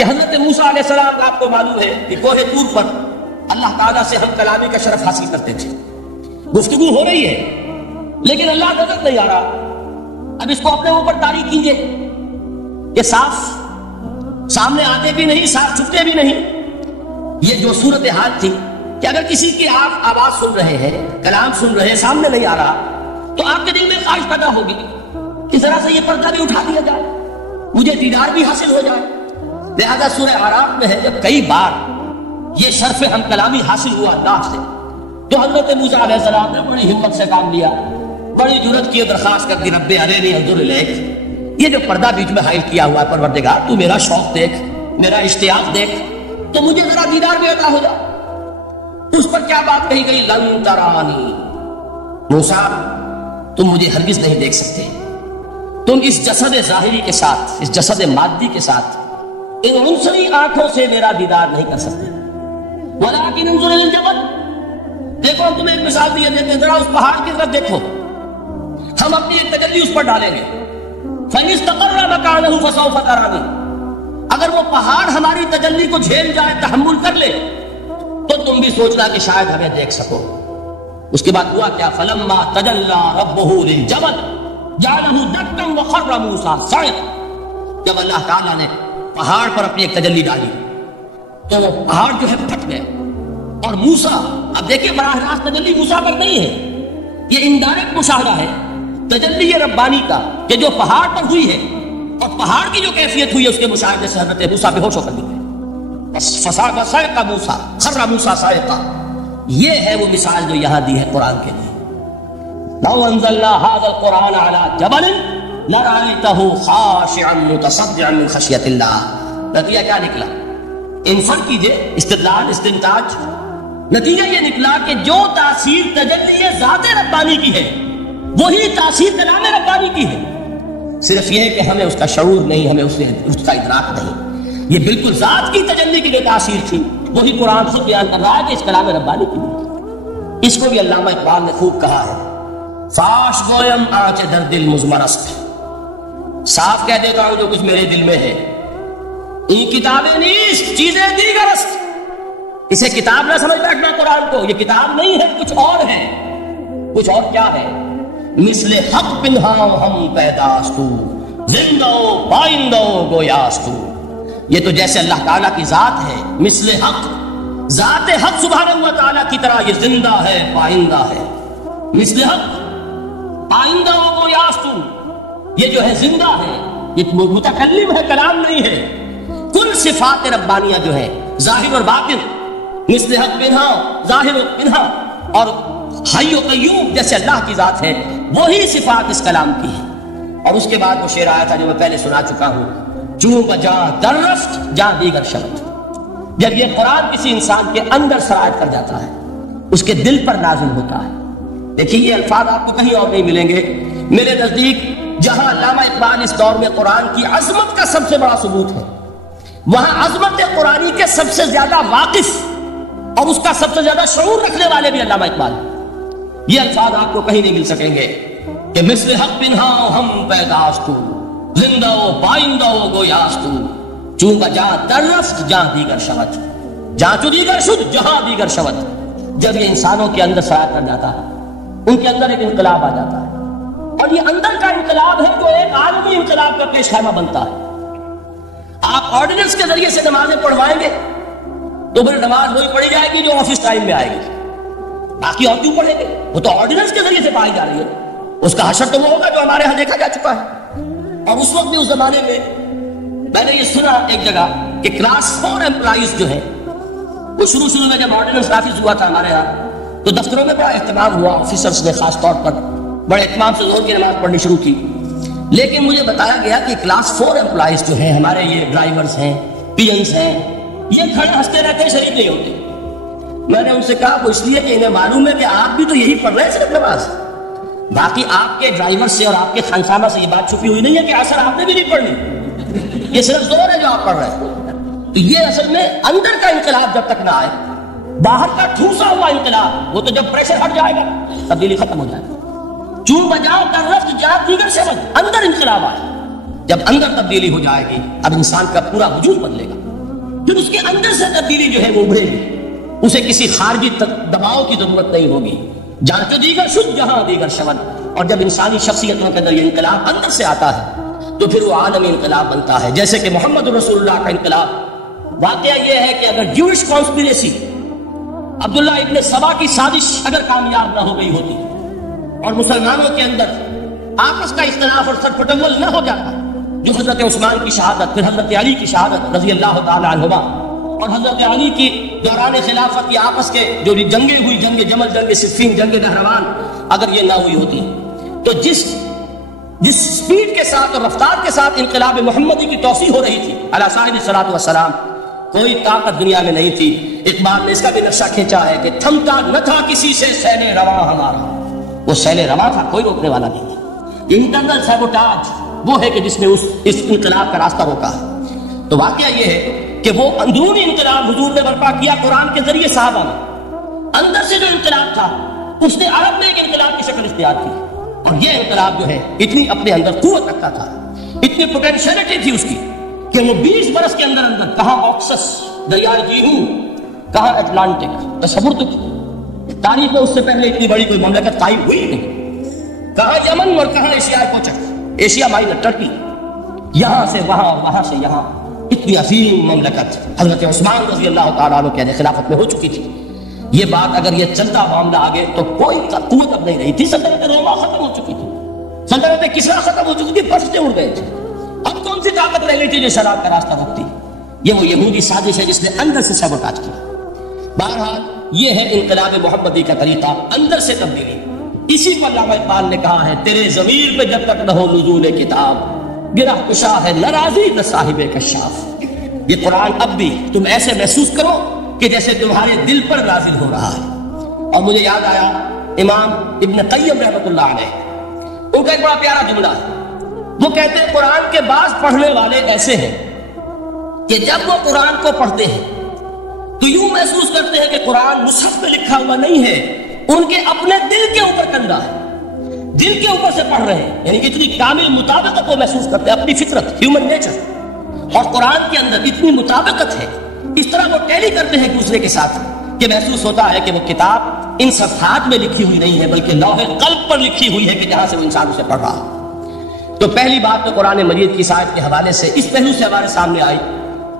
کہ حضرت موسیٰ علیہ السلام آپ کو معلوم ہے کہ کوہ طور پر اللہ تعالیٰ سے ہم کلامی کا شرف حاصل کرتے تھے. گفتگو ہو رہی ہے لیکن اللہ نظر نہیں آ رہا. اب اس کو اپنے اوپر طاری کیجئے کہ صاف سامنے آتے بھی نہیں، صاف چھپتے بھی نہیں. یہ جو صورتحال تھی کہ اگر کسی کی آپ آواز سن رہے ہیں، کلام سن رہے ہیں، سامنے نہیں آ رہا تو آپ کے دل میں خواہش پیدا ہوگی کہ ذرا سے یہ پردہ بھی اٹھا دیا جائے، مجھے دیدار بھی حاصل ہو جائے. لہذا سورہ اعراف میں ہے جب کئی بار یہ شرف ہم کلامی حاصل ہوا اللہ سے تو حضرت موسیٰ علیہ السلام نے بڑی ہمت سے کام لیا، بڑی جرأت کی درخواست کر دی، رب ارنی انظر الیک. یہ جو پردہ بیچ میں حائل کیا ہوا ہے پروردگار، تو میرا شوق دیکھ، میرا اشتیاق دیکھ، تو مجھے ذرا دیدار بھی عطا ہو جائے. اس پر کیا بات کہی گئی؟ لن ترانی، موسیٰ تم مجھے ہرگز نہیں دیکھ سکتے، تم اس جسد ظاہری کے ساتھ، اس جسد مادی کے ساتھ ان عنصری آنکھوں سے میرا دیدار نہیں کر سکتے. ولیکن انظر الی الجبل، دیکھو ہم تمہیں ایک مثال دیے دیتے ہیں، ذرا اس پہاڑ کی طرف دیکھو، ہم اپنی ایک تجلی اس پر ڈالیں گے. فَإِنِ اسْتَقَرَّ مَكَانَهُ فَسَوْفَ تَرَانِي، اگر وہ پہاڑ ہماری تجلی کو جھیل جائے، تحمل کر لے، تو تم بھی سوچنا کہ شاید ہمیں دیکھ سکو. اس کے بعد ہوا کیا؟ فَلَمَّا تَجَلَّى رَبُّهُ لِلْجَبَلِ جَعَلَهُ دَكًّا وَخَرَّ مُوسَىٰ صَعِقًا. جب اللہ تعالیٰ نے پہاڑ پر اپنی ایک تجلی ڈالی تو وہ پہاڑ جو ہے پھٹ گئے، اور موسیٰ، اب دیکھیں براہ راست تجلی موسیٰ پر نہیں ہے، یہ انڈائریکٹ مشاہدہ ہے تجلی ربانی کا کہ جو پہاڑ پر ہوئی ہے، اور پہاڑ کی جو کیفیت ہوئی ہے اس کے مشاہدے سے حضرت موسیٰ بے ہوش ہو کر گئے. فَصَعِقَ صَعِقَ مُوسَىٰ خَرَّ مُوسَىٰ صَعِقًا. یہ ہے وہ مثال جو یہاں دی ہے قرآن کے لیے. لَوْ أَنزَلْنَا هَذَا الْقُرْآنَ عَلَىٰ جَبَلٍ لَرَأَيْتَهُ خَاشِعًا مُتَصَدِّعًا مِّن خَشْيَةِ اللَّهِ. نتیجہ کیا نکلا؟ انفر کیجئے، استدلال، استنتاج. نتیجہ یہ نکلا کہ جو تاثیر تجلی ذات ربانی کی ہے وہی تاثیر کلام ربانی کی ہے. صرف یہ ہے کہ ہمیں اس کا شعور نہیں، ہمیں اس کا ادراک نہیں. یہ بالکل ذات کی تجلی کی جو تاثیر تھی وہی قرآن خود بیان کر رہا ہے کہ اس کلام ربانی کی ہے. اس کو بھی علامہ اقبال نے خوب کہا ہے، فاش گویم آنچ در دل مزمرست، صاف کہہ دیتا ہوں جو کچھ میرے دل میں ہے. یہ کتابیں نیست چیزیں دیگرست. اسے کتاب نہ سمجھ بیٹھنا قرآن کو، یہ کتاب نہیں ہے، کچھ اور ہے. کچھ اور کیا ہے؟ مثل حق پنہاں ہم پیداستو، زندہ پائندہ گویاستو. یہ تو جیسے اللہ تعالیٰ کی ذات ہے، مثل حق، ذات حق سبحانہ و تعالیٰ کی طرح یہ زندہ ہے، پائندہ ہے. مثل حق، پائندہ گویاستو، یہ جو ہے زندہ ہے، یہ متکلم ہے، کلام نہیں ہے. کل صفات ربانیہ جو ہے ظاہر اور باطن، مثل حق پنہا، ظاہر و پنہا، اور حی و قیوم جیسے اللہ کی ذات ہے، وہی صفات اس کلام کی ہے. اور اس کے بعد وہ شعر آیا تھا جو میں پہلے سنا چکا ہوں، چوں بجاں در رفت جاں دیگر شبت. جب یہ قرآن کسی انسان کے اندر سرایت کر جاتا ہے، اس کے دل پر نازل ہوتا ہے. دیکھیے یہ الفاظ آپ کو کہیں اور نہیں ملیں گے. میرے نزدیک جہاں علامہ اقبال اس دور میں قرآن کی عظمت کا سب سے بڑا ثبوت ہے، وہاں عظمت قرآنی کے سب سے زیادہ واقف اور اس کا سب سے زیادہ شعور رکھنے والے بھی علامہ اقبال. یہ الفاظ آپ کو کہیں نہیں مل سکیں گے کہ مثل حق پنہا ہم پیداستو، زندہ و پائندہ و گویاستو، چونکہ جہاں در رفت جہاں دیگر شود، جہاں چو دیگر شد جہاں دیگر شود. جب یہ انسانوں کے اندر سرایت کر جاتا ہے، ان کے اندر ایک انقلاب آ جاتا ہے، اور یہ اندر کا انقلاب ہے جو ایک عالمی انقلاب کا پیش خیمہ بنتا ہے. آپ آرڈیننس کے ذریعے سے نمازیں پڑھوائیں گے تو پھر نماز وہی پڑھی جائے گی جو آفس ٹائم میں آئے گی، باقی اور کیوں پڑھیں گے؟ وہ تو آرڈیننس کے ذریعے سے پائی جا رہی ہے. اس کا حشر تو وہ ہوگا جو ہمارے ہاں دیکھا جا چکا ہے. اور اس وقت اس زمانے میں نے یہ سنا ایک جگہ کہ کلاس 4 امپلائیز جو ہیں وہ شروع میں جب آرڈیننس نافذ ہوا تھا ہمارے ہاں تو دفتروں میں بڑا اہتمام ہوا، آفیسرز نے خاص طور پر بڑے اہتمام سے ظہر کی نماز پڑھنی شروع کی. لیکن مجھے بتایا گیا کہ کلاس 4 امپلائیز جو ہیں ہمارے، یہ ڈرائیورز ہیں، پی اینس ہیں، یہ کھڑے ہنستے رہتے ہیں، شریک نہیں ہوتے. میں نے ان سے کہا وہ اس لیے کہ انہیں معلوم ہے کہ آپ بھی تو یہی پڑھ رہے ہیں صرف نماز، باقی آپ کے ڈرائیور سے اور آپ کے خانسامہ سے یہ بات چھپی ہوئی نہیں ہے کہ اثر آپ نے بھی نہیں پڑھنی، یہ صرف زور ہے جو آپ پڑھ رہے ہیں. تو یہ اصل میں اندر کا انقلاب جب تک نہ آئے، باہر کا ٹھوسا ہوا انقلاب، وہ تو جب پریشر ہٹ جائے گا تبدیلی ختم ہو جائے گا. چون بجاؤ در رفت جا دیگر شبد، اندر انقلاب آئے. جب اندر تبدیلی ہو جائے گی اب انسان کا پورا وجود بدلے گا. پھر اس کے اندر سے تبدیلی جو ہے وہ ابھرے گی، اسے کسی خارجی دباؤ کی ضرورت نہیں ہوگی۔ جہاں تو دیگر شد جہاں دیگر شود، اور جب انسانی شخصیتوں کے اندر یہ انقلاب اندر سے آتا ہے تو پھر وہ عالمی انقلاب بنتا ہے، جیسے کہ محمد رسول اللہ کا انقلاب۔ واقعہ یہ ہے کہ اگر جوش کانسپیریسی، عبداللہ ابن سبا کی سازش اگر کامیاب نہ ہو گئی ہوتی اور مسلمانوں کے اندر آپس کا اختلاف اور سرپٹول نہ ہو جاتا، جو حضرت عثمان کی شہادت، پھر حضرت علی کی شہادت رضی اللہ تعالی عنہما، اور حضرت علی کی دوران خلافت کی آپس کے جو جنگیں ہوئی، جنگ جمل، جنگ صفین، جنگ نہروان، اگر یہ نہ ہوئی ہوتی تو جس سپیڈ کے ساتھ اور رفتار کے ساتھ انقلاب محمدی کی توسیع ہو رہی تھی علی صاحب الصلاۃ والسلام، کوئی طاقت دنیا میں نہیں تھی۔ اقبال نے اس کا بھی نقشہ کھینچا ہے کہ تھمتا نہ تھا کسی سے سیل رواں ہمارا، وہ سیل رواں تھا، کوئی روکنے والا نہیں تھا۔ انٹرنل سیبوٹاج وہ ہے کہ جس نے اس انقلاب کا راستہ روکا۔ تو واقعہ یہ ہے کہ وہ اندرونی انقلاب حضور نے برپا کیا قرآن کے ذریعے صحابہ میں، اندر سے جو انقلاب تھا اس نے عرب میں ایک انقلاب کی شکل اختیار کی، اور یہ انقلاب جو ہے اتنی اپنے اندر قوت رکھتا تھا، اتنی پوٹینشیلٹی تھی اس کی کہ وہ 20 برس کے اندر اندر کہاں آکسس دریائے جیہو، کہاں اٹلانٹک، تصور تو تاریخ میں اس سے پہلے اتنی بڑی کوئی مملکت قائم ہوئی نہیں، کہاں یمن اور کہاں ایشیا کوچک، ایشیا مائنر ٹرکی، یہاں سے وہاں اور وہاں سے یہاں، اتنی عظیم مملکت حضرت عثمان رضی اللہ تعالیٰ عنہ کے خلافت میں ہو چکی تھی۔ یہ بات اگر یہ چلتا معاملہ آگے تو کوئی قوت اب نہیں رہی تھی، سلطنت روما ختم ہو چکی تھی، سلطنت کسرا ختم ہو چکی تھی، پرچتے اڑ گئے تھے، اب کون سی طاقت رہ گئی تھی جو شراب کا راستہ روکتی؟ یہ وہ یہودی سازش ہے جس نے اندر سے سیبوٹاج کیا۔ بہرحال یہ ہے انقلاب محمدی کا طریقہ، اندر سے تبدیلی۔ اسی پر علامہ اقبال نے کہا ہے تیرے ضمیر پہ جب تک نہ ہو نزول کتاب، گرہ کشا ہے ناراضی نہ صاحب کشاف۔ یہ قرآن اب بھی تم ایسے محسوس کرو کہ جیسے تمہارے دل پر نازل ہو رہا ہے۔ اور مجھے یاد آیا امام ابن قیم رحمۃ اللہ علیہ، ان کا ایک بڑا پیارا جملہ ہے، وہ کہتے ہیں قرآن کے بعض پڑھنے والے ایسے ہیں کہ جب وہ قرآن کو پڑھتے ہیں تو یوں محسوس کرتے ہیں کہ قرآن مصحف میں لکھا ہوا نہیں ہے، ان کے اپنے دل کے اوپر کندھا ہے، دل کے اوپر سے پڑھ رہے ہیں، یعنی اتنی کامل مطابقت وہ محسوس کرتے ہیں، اپنی فطرت، ہیومن نیچر اور قرآن کے اندر اتنی مطابقت ہے، اس طرح وہ ٹیلی کرتے ہیں دوسرے کے ساتھ کہ محسوس ہوتا ہے کہ وہ کتاب ان صفحات میں لکھی ہوئی نہیں ہے بلکہ لوح قلب پر لکھی ہوئی ہے کہ جہاں سے وہ انسان اسے پڑھ رہا ہے۔ تو پہلی بات تو قرآن مجید کی آیت کے حوالے سے اس پہلو سے ہمارے سامنے آئی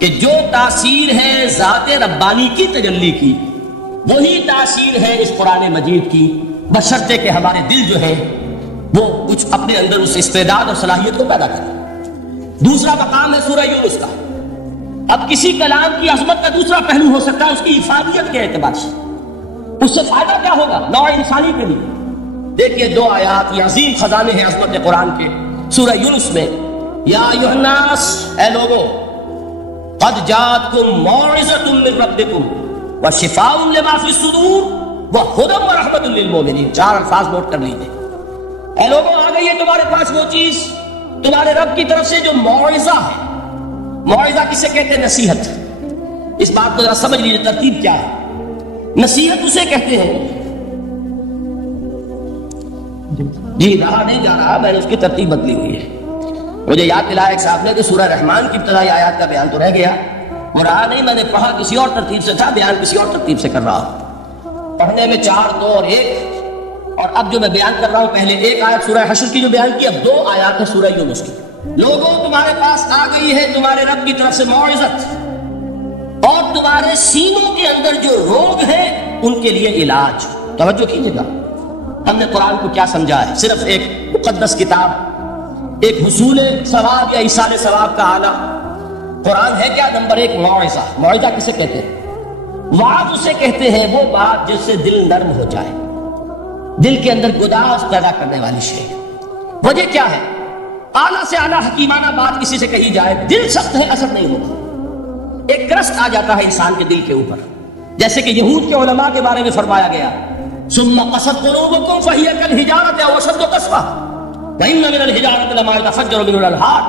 کہ جو تاثیر ہے ذات ربانی کی تجلی کی، وہی تاثیر ہے اس قرآن مجید کی، بشرطے کہ ہمارے دل جو ہے وہ کچھ اپنے اندر اس استعداد اور صلاحیت کو پیدا کرے۔ دوسرا مقام ہے سورہ یونس کا۔ اب کسی کلام کی عظمت کا دوسرا پہلو ہو سکتا ہے اس کی افادیت کے اعتبار سے، اس سے فائدہ کیا ہوگا نوع انسانی کے لیے۔ دیکھیے دو آیات یہ عظیم خزانے ہیں عظمت قرآن کے، سورہ یونس میں یا ایھا الناس، اے لوگو، قد جاءتکم موعظۃ من ربکم وشفاء لما فی الصدور وہدی ورحمۃ للمؤمنین۔ 4 الفاظ نوٹ کر لیجیے۔ اے لوگو آ گئی ہے تمہارے پاس وہ چیز تمہارے رب کی طرف سے جو موعظہ ہے۔ موعظہ کسے کہتے ہیں؟ نصیحت۔ اس بات کو ذرا سمجھ لیجیے ترتیب کیا ہے۔ نصیحت اسے کہتے ہیں، جی رہا نہیں جا رہا، میں نے اس کی ترتیب بدلی ہوئی ہے۔ مجھے یاد دلایا ایک صاحب نے کہ سورہ رحمان کی ابتدائی آیات کا بیان تو رہ گیا، وہ رہا نہیں، میں نے پڑھا کسی اور ترتیب سے تھا، بیان کسی اور ترتیب سے کر رہا ہوں۔ پڑھنے میں 4، 2 اور 1، اور اب جو میں بیان کر رہا ہوں پہلے ایک آیت سورہ حشر کی جو بیان کی، اب 2 آیات ہے سورہ یونس کی۔ لوگوں تمہارے پاس آ گئی ہے تمہارے رب کی طرف سے موعظت، اور تمہارے سینوں کے اندر جو روگ ہیں ان کے لیے علاج۔ توجہ کیجیے گا، ہم نے قرآن کو کیا سمجھا ہے؟ صرف ایک مقدس کتاب، ایک حصول ثواب یا ایصال ثواب کا آلہ۔ قرآن ہے کیا؟ نمبر 1 موعظہ۔ موعظہ کسے کہتے ہیں؟ وعظ اسے کہتے ہیں وہ بات جس سے دل نرم ہو جائے، دل کے اندر گداز پیدا کرنے والی شے۔ وجہ کیا ہے؟ اعلیٰ سے اعلیٰ حکیمانہ بات کسی سے کہی جائے، دل سخت ہے، اثر نہیں ہوتا، ایک کرسٹ آ جاتا ہے انسان کے دل کے اوپر، جیسے کہ یہود کے علماء کے بارے میں فرمایا گیا ثم قست قلوبكم فهي كالحجارة أو أشد قسوة وإن من الحجارة لما يتفجر منه الأنهار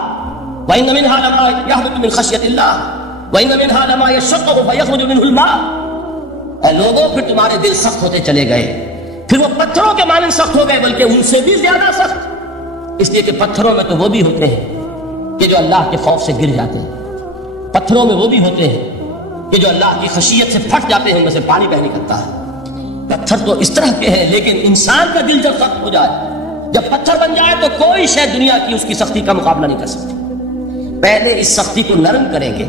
وإن منها لما يهبط من خشية الله وإن منها لما يشقق فيخرج منه الماء۔ اے لوگوں پھر تمہارے دل سخت ہوتے چلے گئے، پھر وہ پتھروں کے مانند سخت ہو گئے، بلکہ ان سے بھی زیادہ سخت، اس لیے کہ پتھروں میں تو وہ بھی ہوتے ہیں کہ جو اللہ کے خوف سے گر جاتے ہیں، پتھروں میں وہ بھی ہوتے ہیں کہ جو اللہ کی خشیت سے پھٹ جاتے ہیں ان میں سے پانی بہ نکلتا ہے۔ پتھر تو اس طرح کے ہیں، لیکن انسان کا دل جب سخت ہو جائے، جب پتھر بن جائے، تو کوئی شے دنیا کی اس کی سختی کا مقابلہ نہیں کر سکتی۔ پہلے اس سختی کو نرم کریں گے،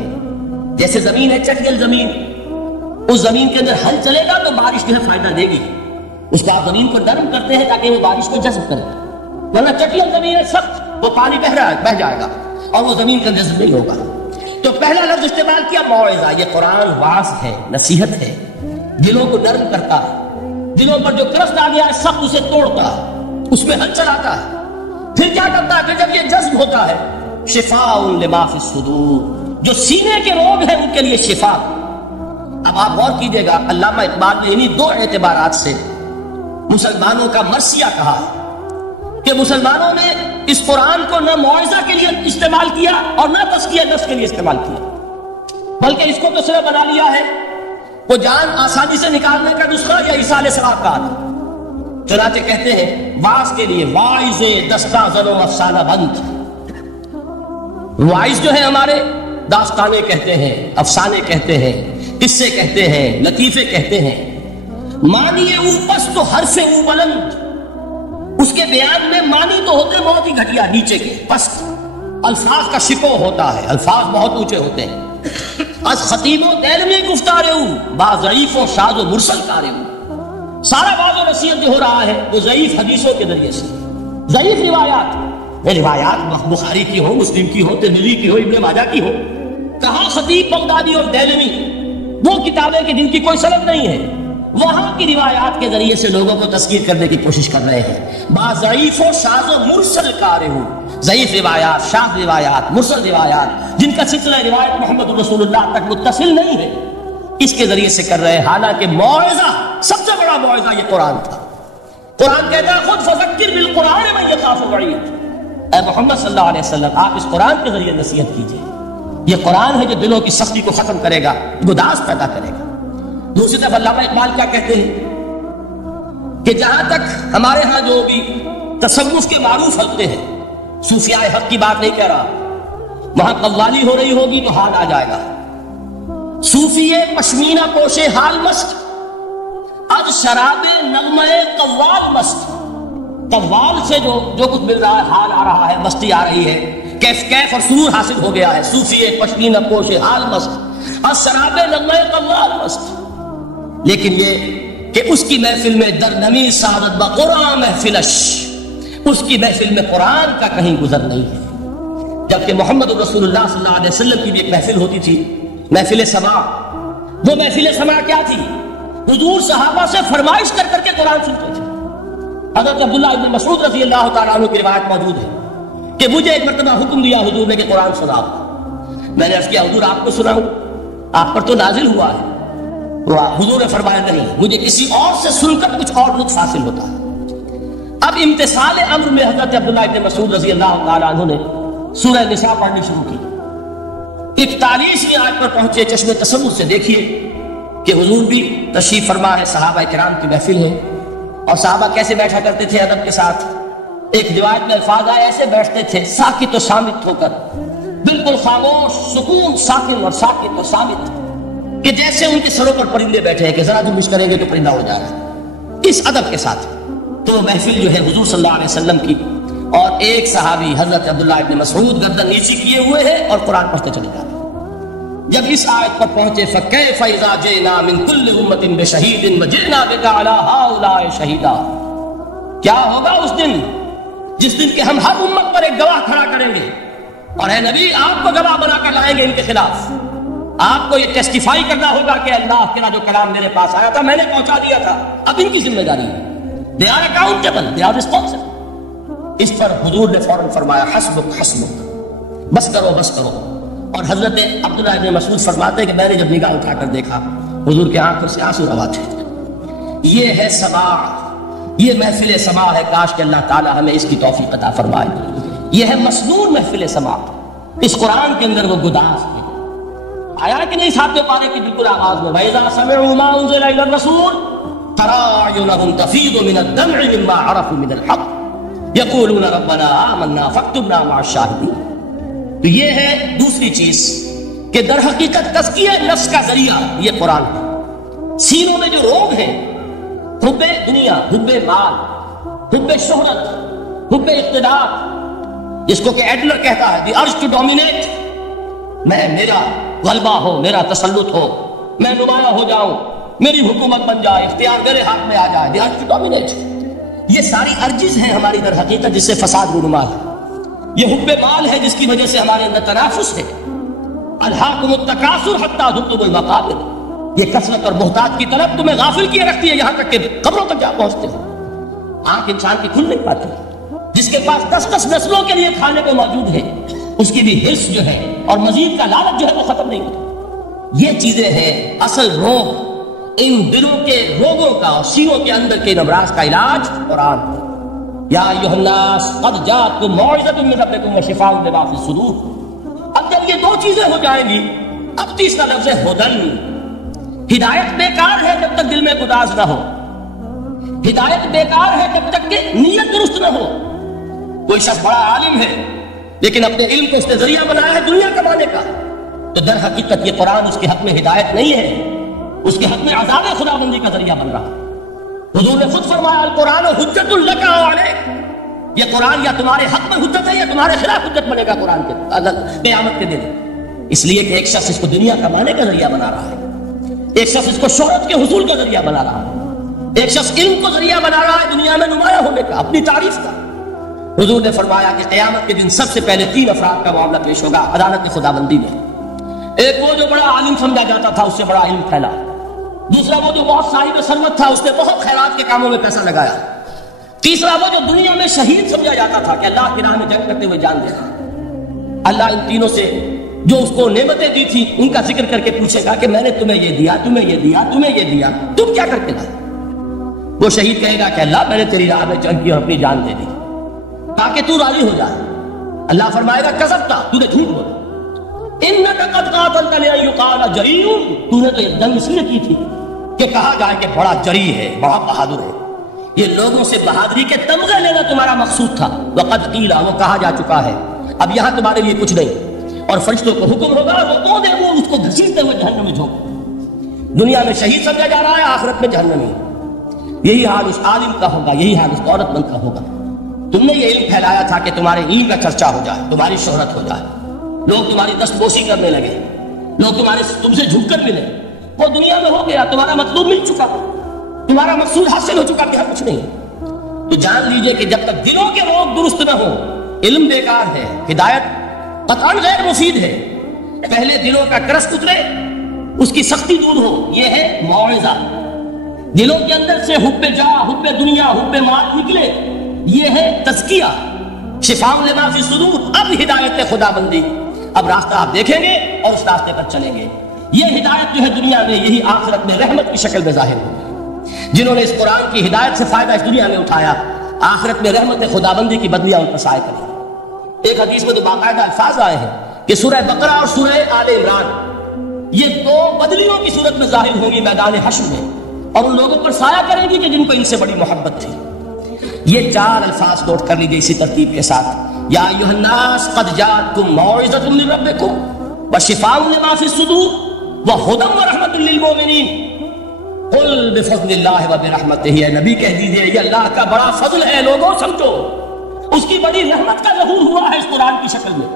جیسے زمین ہے چٹیل زمین، اس زمین کے اندر ہل چلے گا تو بارش جو ہے فائدہ دے گی، اس کو آپ زمین کو نرم کرتے ہیں تاکہ وہ بارش کو جذب کرے، ورنہ چٹیل زمین ہے سخت، وہ پانی بہ جائے گا اور وہ زمین کا جذب نہیں ہوگا۔ تو پہلا لفظ استعمال کیا موعظہ، یہ قرآن واعظ ہے، نصیحت ہے، دلوں کو نرم کرتا ہے، دلوں پر جو کرست آ گیا ہے سخت اسے توڑتا ہے، اس میں ہل چلاتا ہے۔ پھر کیا کرتا ہے؟ پھر جب یہ جذب ہوتا ہے، شفاء لما فی الصدور، جو سینے کے روگ ہیں ان کے لیے شفا۔ اب آپ غور کیجئے گا، علامہ اقبال نے انہی دو اعتبارات سے مسلمانوں کا مرثیہ کہا کہ مسلمانوں نے اس قرآن کو نہ موعظہ کے لیے استعمال کیا اور نہ تزکیہ نفس کے لیے استعمال کیا، بلکہ اس کو تو صرف بنا لیا ہے وہ جان آسانی سے نکالنے کا نسخہ یا ایصال ثواب کا عادت۔ چنانچہ کہتے ہیں واعظ کے لیے واعظ دستہ زن و افسانہ بند، واعظ جو ہے ہمارے داستانے کہتے ہیں، افسانے کہتے ہیں، قصے کہتے ہیں، لطیفے کہتے ہیں، معنی او پست تو حرف او بلند، اس کے بیان میں معنی تو ہوتے بہت ہی گھٹیا، نیچے کے پست، الفاظ کا شکو ہوتا ہے، الفاظ بہت اونچے ہوتے ہیں۔ از خطیب و دیلمی گفتار او با ضعیف و شاذ و مرسل کار او، سارا باز و نصیحت جو ہو رہا ہے وہ ضعیف حدیثوں کے ذریعے سے، ضعیف روایات بخاری کی ہو، مسلم کی ہو، ترمذی کی ہو، ابن ماجہ کی ہو، کہاں خطیب بغدادی اور دیلمی وہ کتابیں کہ جن کی کوئی سند نہیں ہے، وہاں کی روایات کے ذریعے سے لوگوں کو تذکیر کرنے کی کوشش کر رہے ہیں۔ با ضعیف و شاذ و مرسل کار ہو، ضعیف روایات، شاذ روایات، مرسل روایات جن کا سلسلہ روایت محمد رسول اللہ تک متصل نہیں ہے، اس کے ذریعے سے کر رہے ہیں۔ حالانکہ موعظہ، سب سے بڑا موعظہ یہ قرآن تھا۔ قرآن کہتا ہے خود فذکر بالقرآن من یخاف وعید، اے محمد صلی اللہ علیہ وسلم آپ اس قرآن کے ذریعے نصیحت کیجیے، یہ قرآن ہے جو دلوں کی سختی کو ختم کرے گا، گداز پیدا کرے گا۔ دوسری طرف علامہ اقبال کیا کہتے ہیں کہ جہاں تک ہمارے ہاں جو بھی تصوف کے معروف حلقے ہیں، صوفیاء حق کی بات نہیں کہہ رہا، وہاں قوالی ہو رہی ہوگی تو حال آ جائے گا، صوفی پشمینہ پوش حال مست، از شراب نغمہ قوال مست، قوال سے جو کچھ مل رہا ہے، حال آ رہا ہے، مستی آ رہی ہے، کیف اور سرور حاصل ہو گیا ہے، صوفی پشمینہ پوش حال مست، از شراب نغمہ قوال مست۔ لیکن یہ کہ اس کی محفل میں در نمی سعادت با قرآن محفلش، اس کی محفل میں قرآن کا کہیں گزر نہیں ہے، جبکہ محمد رسول اللہ صلی اللہ علیہ وسلم کی بھی ایک محفل ہوتی تھی، محفل سماع۔ وہ محفل سماع کیا تھی؟ حضور صحابہ سے فرمائش کر کر کے قرآن سنتے تھے۔ حضرت عبداللہ ابن مسعود رضی اللہ تعالیٰ عنہ کی روایت موجود ہے کہ مجھے ایک مرتبہ حکم دیا حضور نے کہ قرآن سناؤ۔ میں نے عرض کیا حضور آپ کو سناؤں؟ آپ پر تو نازل ہوا ہے۔ حضور نے فرمایا نہیں، مجھے کسی اور سے سن کر کچھ اور لطف حاصل ہوتا ہے۔ اب امتثال امر میں حضرت عبداللہ ابن مسعود رضی اللہ تعالیٰ عنہ نے سورہ نساء پڑھنی شروع کی۔ 41ویں آیت پر پہنچے، چشم تصور سے دیکھیے کہ حضور بھی تشریف فرما ہے، صحابہ کرام کی محفل ہے، اور صحابہ کیسے بیٹھا کرتے تھے ادب کے ساتھ۔ ایک روایت میں الفاظ آئے ایسے بیٹھتے تھے ساکت و صامت ہو کر، بالکل خاموش، سکون، ساکن اور ساکت و صامت، کہ جیسے ان کے سروں پر پرندے بیٹھے ہیں کہ ذرا جنبش کریں گے تو پرندہ اڑ جائے گا، اس ادب کے ساتھ۔ تو محفل جو ہے حضور صلی اللہ علیہ وسلم کی، اور ایک صحابی حضرت عبداللہ ابن مسعود گردن نیچی کیے ہوئے ہیں اور قرآن پڑھتے چلے جا رہے ہیں۔ جب اس آیت پر پہنچے فَكَيْفَ إِذَا جِئْنَا مِن كُلِّ أُمَّةٍ بِشَهِيدٍ وَجِئْنَا بِكَ عَلَىٰ هَٰؤُلَاءِ شَهِيدًا، کیا ہوگا اس دن جس دن کہ ہم ہر امت پر ایک گواہ کھڑا کریں گے، اور اے نبی آپ کو گواہ بنا کر لائیں گے ان کے خلاف، آپ کو یہ ٹیسٹیفائی کرنا ہوگا کہ اللہ کا جو کلام میرے پاس آیا تھا میں نے پہنچا دیا تھا، اب ان کی ذمہ داری ہے، they are accountable, they are responsible. اس پر حضور نے فوراً فرمایا حسبک حسبک، بس کرو بس کرو۔ اور حضرت عبداللہ ابن مسعود فرماتے ہیں کہ میں نے جب نگاہ اٹھا کر دیکھا حضور کے آنکھوں سے آنسو روا تھے۔ یہ ہے سماع، یہ محفل سماع ہے، کاش کہ اللہ تعالی ہمیں اس کی توفیق عطا فرمائے۔ یہ ہے مسنون محفل سماع، اس قرآن کے اندر وہ گداز ہے، آیا کہ نہیں ساتھ پارے کی بالکل آغاز میں وَإِذَا سَمِعُوا مَا أُنزِلَ إِلَى الرَّسُولِ تَرَىٰ أَعْيُنَهُمْ تَفِيضُ مِنَ الدَّمْعِ مِمَّا عَرَفُوا مِنَ الْحَقِّ يَقُولُونَ رَبَّنَا آمَنَّا فَاكْتُبْنَا مَعَ الشَّاهِدِينَ۔ تو یہ ہے دوسری چیز کہ در حقیقت تزکیہ نفس کا ذریعہ یہ قرآن ہے۔ سینوں میں جو روگ ہیں، حب دنیا، حب مال، حب شہرت، حب اقتدار، جس کو کہ ایڈلر کہتا ہے دی ارج ٹو ڈومینیٹ، میرا غلبہ ہو، میرا تسلط ہو، میں نمایاں ہو جاؤں، میری حکومت بن جائے، اختیار میرے ہاتھ میں آ جائے، دی ارج ٹو ڈومینیٹ، یہ ساری ارجز ہیں ہماری در حقیقت جس سے فساد رونما ہے۔ یہ حب مال ہے جس کی وجہ سے ہمارے اندر تنافس ہے۔ الہاکم التکاثر حتی زرتم المقابر، یہ کثرت اور محتاج کی طرف تمہیں غافل کیے رکھتی ہے، یہاں تک کہ قبروں تک جا پہنچتے ہو۔ آنکھ انسان کی کھل نہیں پاتی، جس کے پاس 10 نسلوں کے لیے کھانے کو موجود ہے، اس کی بھی حرص جو ہے اور مزید کا لالچ جو ہے وہ ختم نہیں ہوتا۔ یہ چیزیں ہیں اصل روگ، ان دلوں کے روگوں کا اور سینوں کے اندر کے امراض کا علاج قرآن ہے۔ یا ایھا الناس قد جاءتکم موعظۃ من ربکم وشفاء لما فی الصدور۔ اب جب یہ دو چیزیں ہو جائیں گی، اب تیسرا لفظ ہے ہدن۔ ہدایت بیکار ہے جب تک دل میں گداز نہ ہو، ہدایت بیکار ہے جب تک کہ نیت درست نہ ہو۔ کوئی شخص بڑا عالم ہے لیکن اپنے علم کو اس نے ذریعہ بنایا ہے دنیا کمانے کا، تو در حقیقت یہ قرآن اس کے حق میں ہدایت نہیں ہے، اس کے حق میں عذاب خدا بندی کا ذریعہ بن رہا۔ حضور نے خود فرمایا القرآن حجت لک علیک، یہ قرآن یا تمہارے حق میں حجت ہے یا تمہارے خلاف حجت بنے گا قرآن کے قیامت کے دن۔ اس لیے کہ ایک شخص اس کو دنیا کمانے کا ذریعہ بنا رہا ہے، ایک شخص اس کو شہرت کے حصول کا ذریعہ بنا رہا ہے، ایک شخص علم کو ذریعہ بنا رہا ہے دنیا میں نمایاں ہونے کا، اپنی تعریف کا۔ حضور نے فرمایا کہ قیامت کے دن سب سے پہلے 3 افراد کا معاملہ پیش ہوگا عدالت خدا بندی میں۔ ایک وہ جو بڑا عالم سمجھا جاتا تھا، اس سے بڑا علم پھیلا۔ دوسرا وہ جو بہت صاحب ثروت تھا، اس نے بہت خیرات کے کاموں میں پیسہ لگایا۔ تیسرا وہ جو دنیا میں شہید سمجھا جاتا تھا کہ اللہ کی راہ میں جنگ کرتے ہوئے جان دے رہا۔ اللہ ان تینوں سے جو اس کو نعمتیں دی تھی ان کا ذکر کر کے پوچھے گا کہ میں نے تمہیں یہ دیا، تمہیں یہ دیا، تمہیں یہ دیا، تم کیا کرتے لائے؟ وہ شہید کہے گا کہ اللہ میں نے تیری راہ میں جنگ کی اور اپنی جان دے دی تاکہ تو راضی ہو جائے۔ اللہ فرمائے گا کذبتا، تو نے جھوٹ بولا، انک قد قاتلت لیقال جریء، تو نے تو یہ جنگ اس لیے کی تھی کہ کہا جائے کہ بڑا جری ہے، بڑا بہادر ہے۔ یہ لوگوں سے بہادری کے تمغے لینا تمہارا مقصود تھا۔ وقد قیل، وہ کہا جا چکا ہے، اب یہاں تمہارے لیے کچھ نہیں، اور فرشتوں کو حکم ہوگا وہ اودے وہ اس کو گھسیٹتے ہوئے جہنم میں جھونک۔ دنیا میں شہید سمجھا جا رہا ہے، آخرت میں جہنمی۔ یہی حال اس عالم کا ہوگا، یہی حال اس دولت مند کا ہوگا۔ تم نے یہ علم پھیلایا تھا کہ تمہارے علم کا چرچا ہو جائے، تمہاری شہرت ہو جائے، لوگ تمہاری دستبوسی کرنے لگے، لوگ تم سے جھک کر ملے۔ وہ دنیا میں ہو گیا، تمہارا مطلوب مل چکا، تمہارا مقصود حاصل ہو چکا کہ ہم کچھ نہیں۔ تو جان لیجئے کہ جب تک دلوں کے روگ درست نہ ہو، علم بیکار ہے، ہدایت قطعاً غیر مفید ہے۔ پہلے دلوں کا کرس اترے، اس کی سختی دور ہو، یہ ہے موعظہ۔ دلوں کے اندر سے حب جاہ، حب دنیا، حب مال نکلے، یہ ہے تزکیہ، شفاء لما فی الصدور۔ اب ہدایت خدا بندی، اب راستہ آپ دیکھیں گے اور اس راستے پر چلیں گے۔ یہ ہدایت جو ہے دنیا میں، یہی آخرت میں رحمت کی شکل میں ظاہر ہوگی۔ جنہوں نے اس قرآن کی ہدایت سے فائدہ اس دنیا میں اٹھایا، آخرت میں رحمت خدا بندی کی بدلیاں ان پر سایہ کریں۔ ایک حدیث میں تو باقاعدہ الفاظ آئے ہیں کہ سورہ بقرہ اور سورہ آل عمران یہ 2 بدلیوں کی صورت میں ظاہر ہوں گی میدان حشر میں، اور ان لوگوں پر سایہ کریں گی کہ جن کو ان سے بڑی محبت تھی۔ یہ 4 الفاظ نوٹ کر لیجیے اسی ترتیب کے ساتھ۔ یا ایھا الناس قد جاءتکم موعظۃ من ربکم وشفاء لما فی الصدور وہدی ورحمۃ للمؤمنین قل بفضل اللہ وبرحمتہ، اے نبی کہہ دیجیے یہ اللہ کا بڑا فضل ہے، لوگوں سمجھو، اس کی بڑی رحمت کا ظہور ہوا ہے اس قرآن کی شکل میں،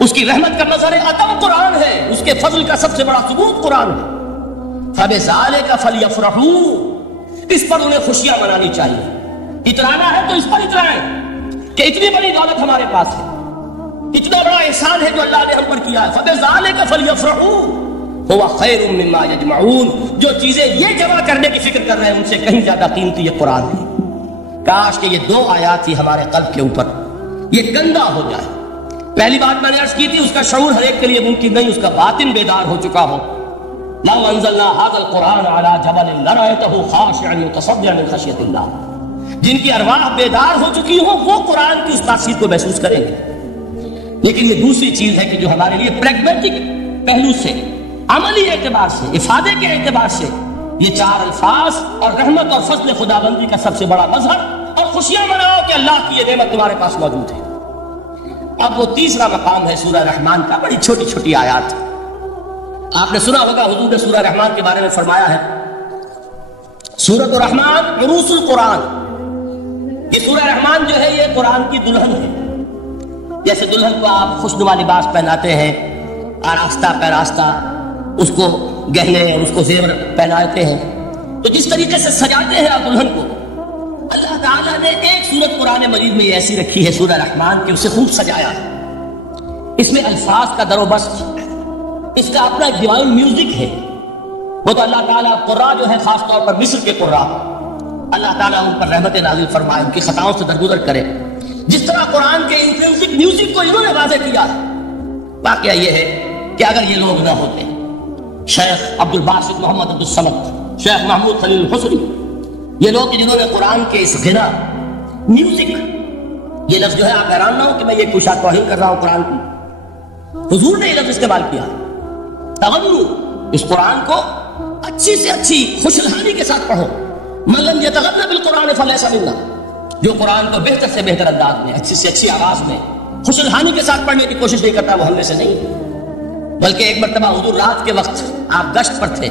اس کی رحمت کا مظہر عطم قرآن ہے، اس کے فضل کا سب سے بڑا ثبوت قرآن ہے۔ فبذلک فلیفرحوا، اس پر انہیں خوشیاں منانی چاہیے۔ اترانا ہے تو اس پر اترائیں کہ اتنی بڑی دولت ہمارے پاس ہے، اتنا بڑا احسان ہے جو اللہ نے ہم پر کیا ہے۔ فبذلک فلیفرحوا هو خیر مما یجمعون، جو چیزیں یہ جمع کرنے کی فکر کر رہے ہیں ان سے کہیں زیادہ قیمتی یہ قرآن ہے۔ کاش کہ یہ 2 آیات ہی ہمارے قلب کے اوپر یہ گندا ہو جائے۔ پہلی بات میں نے عرض کی تھی، اس کا شعور ہر ایک کے لیے ممکن نہیں، اس کا باطن بیدار ہو چکا ہو۔ لو انزلنا هذا القرآن على جبل لرأيته خاشعا يتصدع من خشية الله، جن کی ارواح بیدار ہو چکی ہوں وہ قرآن کی اس تاثیر کو محسوس کریں گے۔ لیکن یہ دوسری چیز ہے کہ جو ہمارے لیے پریگمیٹک پہلو سے، عملی اعتبار سے، افادے کے اعتبار سے یہ 4 الفاظ اور رحمت اور فضل خدا بندی کا سب سے بڑا مظہر، اور خوشیاں مناؤ کہ اللہ کی یہ نعمت تمہارے پاس موجود ہے۔ اب وہ تیسرا مقام ہے سورہ رحمان کا، بڑی چھوٹی چھوٹی آیات، آپ نے سنا ہوگا حضور نے سورہ رحمان کے بارے میں فرمایا ہے، سورۃ الرحمان عروس القرآن. یہ سورہ رحمان جو ہے یہ قرآن کی دلہن ہے. جیسے دلہن کو آپ خوشنما لباس پہناتے ہیں، آراستہ پیراستہ اس کو گہنے اور اس کو زیور پہناتے ہیں، تو جس طریقے سے سجاتے ہیں آپ دلہن کو، اللہ تعالیٰ نے ایک سورت قرآن مجید میں ایسی رکھی ہے سورہ رحمان کہ اسے خوب سجایا ہے. اس میں الفاظ کا در و بست، اس کا اپنا ڈیوائن میوزک ہے. وہ تو اللہ تعالیٰ قراء جو ہے خاص طور پر مصر کے قراء، اللہ تعالیٰ ان پر رحمت نازل فرمائے، ان کی خطاؤں سے درگزر کرے. جس طرح قرآن کے انٹرنسک میوزک کو انہوں نے واضح کیا ہے. واقعہ یہ ہے کہ اگر یہ لوگ نہ ہوتے، شیخ عبد الباسط محمد عبد الصمد، شیخ محمود خلیل الحسنی، یہ لوگ جنہوں نے قرآن کے اس غنا میوزک، یہ لفظ جو ہے آپ حیران نہ ہو کہ میں یہ کوشش توہین کر رہا ہوں قرآن کی، حضور نے یہ لفظ استعمال کیا تغنو، اس قرآن کو اچھی سے اچھی خوشلحانی کے ساتھ پڑھو. من لم یتغن بالقرآن فلیس منا، جو قرآن کو بہتر سے بہتر انداز میں، اچھی سے اچھی آواز میں، خوشلحانی کے ساتھ پڑھنے کی کوشش نہیں کرتا، وہ ہم میں سے نہیں. بلکہ ایک مرتبہ حضور رات کے وقت آپ گشت پر تھے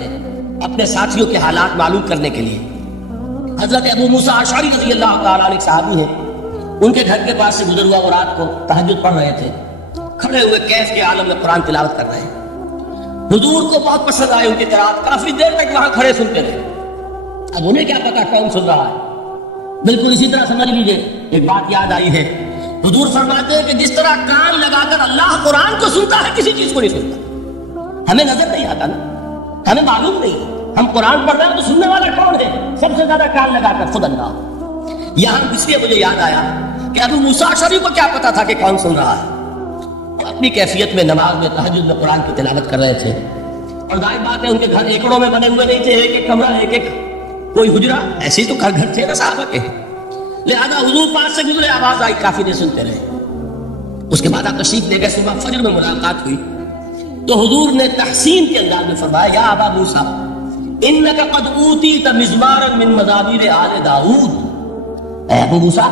اپنے ساتھیوں کے حالات معلوم کرنے کے لیے. حضرت ابو موسیٰ اشعری رضی اللہ تعالیٰ عنہ صحابی ہیں، ان کے گھر کے پاس سے گزر ہوا وہ رات کو تہجد پڑھ رہے تھے، کھڑے ہوئے کیف کے عالم میں قرآن تلاوت کر رہے ہیں. حضور کو بہت پسند آئے ان کی قرات، کافی دیر تک وہاں کھڑے سنتے رہے. اب انہیں کیا پتا کون سن رہا ہے. بالکل اسی طرح سمجھ لیجیے ایک بات یاد آئی ہے، حضور فرماتے ہیں کہ جس طرح کان لگا کر اللہ قرآن کو سنتا ہے کسی چیز کو نہیں سنتا. ہمیں نظر نہیں آتا نا، ہمیں معلوم نہیں، ہم قرآن پڑھ رہے ہیں تو سننے والا کون ہے؟ سب سے زیادہ کان لگا کر خود اللہ. یہاں اس لیے مجھے یاد آیا کہ ابو موسیٰ اشعری کو کیا پتا تھا کہ کون سن رہا ہے. اپنی کیفیت میں نماز میں تہجد میں قرآن کی تلاوت کر رہے تھے، اور ظاہر بات ہے ان کے گھر ایکڑوں میں بنے ہوئے نہیں تھے، ایک ایک کمرہ، ایک ایک کوئی حجرہ، ایسے ہی تو گھر تھے نا صحابہ کے. لہذا حضور پاس سے گزرے، آواز آئی، کافی دیر سنتے رہے. اس کے بعد آپ تشریف لے گئے، صبح فجر میں ملاقات ہوئی تو حضور نے تحسین کے انداز میں فرمایا، یا ابا موسیٰ انک قد اوتیت مزمارا من مزامیر آل داؤد. اے ابو موسیٰ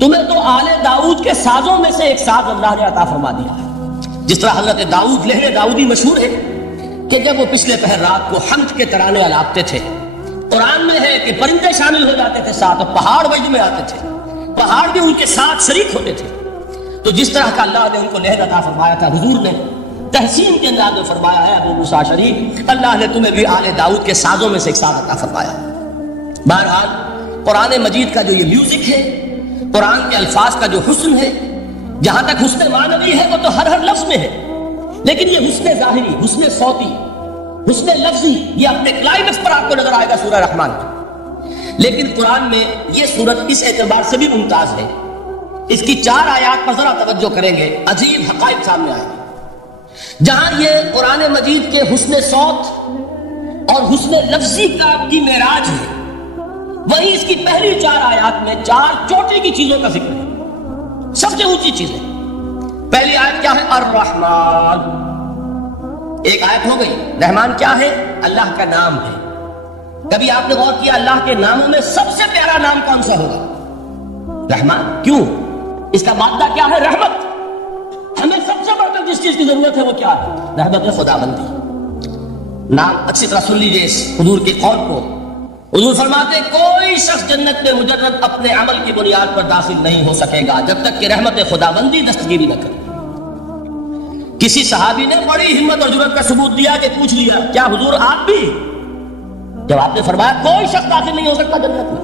تمہیں تو آل داؤد کے سازوں میں سے ایک ساز اللہ نے عطا فرما دیا ہے. جس طرح حضرت داؤد، لہر داؤدی مشہور ہے کہ جب وہ پچھلے پہر رات کو حمد کے ترانے الاپتے تھے، قرآن میں ہے کہ پرندے شامل ہو جاتے تھے ساتھ، اور پہاڑ وجد میں آتے تھے، پہاڑ بھی ان کے ساتھ شریک ہوتے تھے. تو جس طرح کا اللہ نے ان کو لہر عطا فرمایا تھا، حضور نے تحسین کے انداز میں فرمایا ہے، ابو موسیٰ اشعری اللہ نے تمہیں بھی آل داؤد کے سازوں میں سے ایک ساز عطا فرمایا. بہرحال قرآن مجید کا جو یہ میوزک ہے، قرآن کے الفاظ کا جو حسن ہے، جہاں تک حسن معنوی ہے وہ تو ہر لفظ میں ہے، لیکن یہ حسن ظاہری، حسن صوتی، حسن لفظی، یہ اپنے کلائمیکس پر آپ کو نظر آئے گا سورہ رحمان کی. لیکن قرآن میں یہ سورت اس اعتبار سے بھی ممتاز ہے، اس کی 4 آیات پر ذرا توجہ کریں گے، عجیب حقائق سامنے آئیں گے. جہاں یہ قرآن مجید کے حسن صوت اور حسن لفظی کی معراج ہے، وہی اس کی پہلی 4 آیات میں 4 چوٹی کی چیزوں کا ذکر ہے، سب سے اونچی چیزیں. پہلی آیت کیا ہے؟ الرحمن. ایک آیت ہو گئی. رحمان کیا ہے؟ اللہ کا نام ہے. کبھی آپ نے غور کیا اللہ کے ناموں میں سب سے پیارا نام کون سا ہوگا؟ رحمان. کیوں؟ اس کا مادہ کیا ہے؟ رحمت. ہمیں سب سے بڑھ کر جس چیز کی ضرورت ہے وہ کیا ہے؟ رحمت خداوندی. نام اچھی طرح سن لیجیے اس حضور کے قول کو. حضور فرماتے کوئی شخص جنت میں مجرد اپنے عمل کی بنیاد پر داخل نہیں ہو سکے گا جب تک کہ رحمت خداوندی دستگیری نہ کرے. کسی صحابی نے بڑی ہمت اور جرأت کا ثبوت دیا کہ پوچھ لیا کیا حضور آپ بھی؟ جب آپ نے فرمایا کوئی شخص داخل نہیں ہو سکتا جنت میں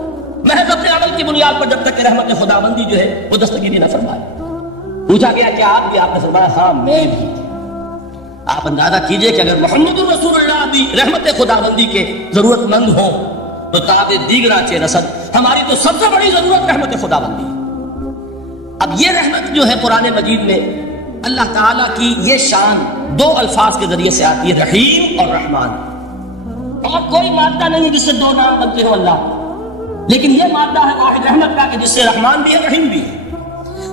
محض اپنے عمل کی بنیاد پر جب تک کہ رحمت خداوندی جو ہے وہ دستگیری نہ فرمائے. پوچھا گیا کیا آپ بھی؟ آپ نے فرمایا ہاں میں بھی. آپ اندازہ کیجئے کہ اگر محمد رسول اللہ بھی رحمت خداوندی کے ضرورت مند ہوں تو تاب دیگرہ چے رسد ہماری تو سب سے بڑی ضرورت رحمت خداوندی. اب یہ رحمت جو ہے قرآن مجید میں اللہ تعالیٰ کی یہ شان 2 الفاظ کے ذریعے سے آتی ہے، رحیم اور رحمان. اور کوئی مادہ نہیں جس سے 2 نام بنتے ہو اللہ، لیکن یہ مادہ ہے واحد رحمت کا کہ جس سے رحمان بھی ہے رحیم بھی ہے.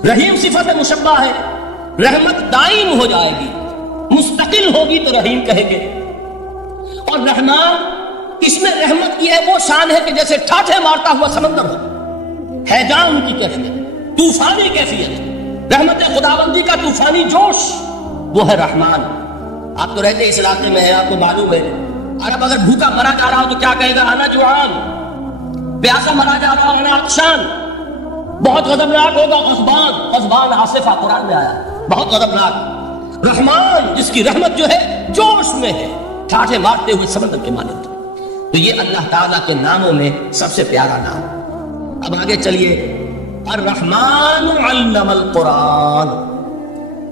رحیم صفت مشبہ ہے، رحمت دائم ہو جائے گی، مستقل ہوگی تو رحیم کہیں گے. اور رحمان اس میں رحمت کی ہے وہ شان ہے کہ جیسے ٹھاٹھے مارتا ہوا سمندر ہو، ہیجان کی کیفیت، طوفانی کیفیت، رحمت خداوندی کا طوفانی جوش، وہ ہے رحمان. آپ تو رہتے اس علاقے میں ہیں، آپ کو معلوم ہے عرب اگر بھوکا مرا جا رہا ہو تو کیا کہے گا؟ انا جوعان. پیاسا مرا جا رہا ہو انا عطشان. بہت غضبناک ہوگا غضبان. غضبان آصفہ قرآن میں آیا، بہت غضبناک. رحمان جس کی رحمت جو ہے جوش میں ہے، ٹھاٹھے مارتے ہوئے سمندر کے مانند. تو یہ اللہ تعالیٰ کے ناموں میں سب سے پیارا نام. اب آگے چلیے. الرحمن علم القرآن،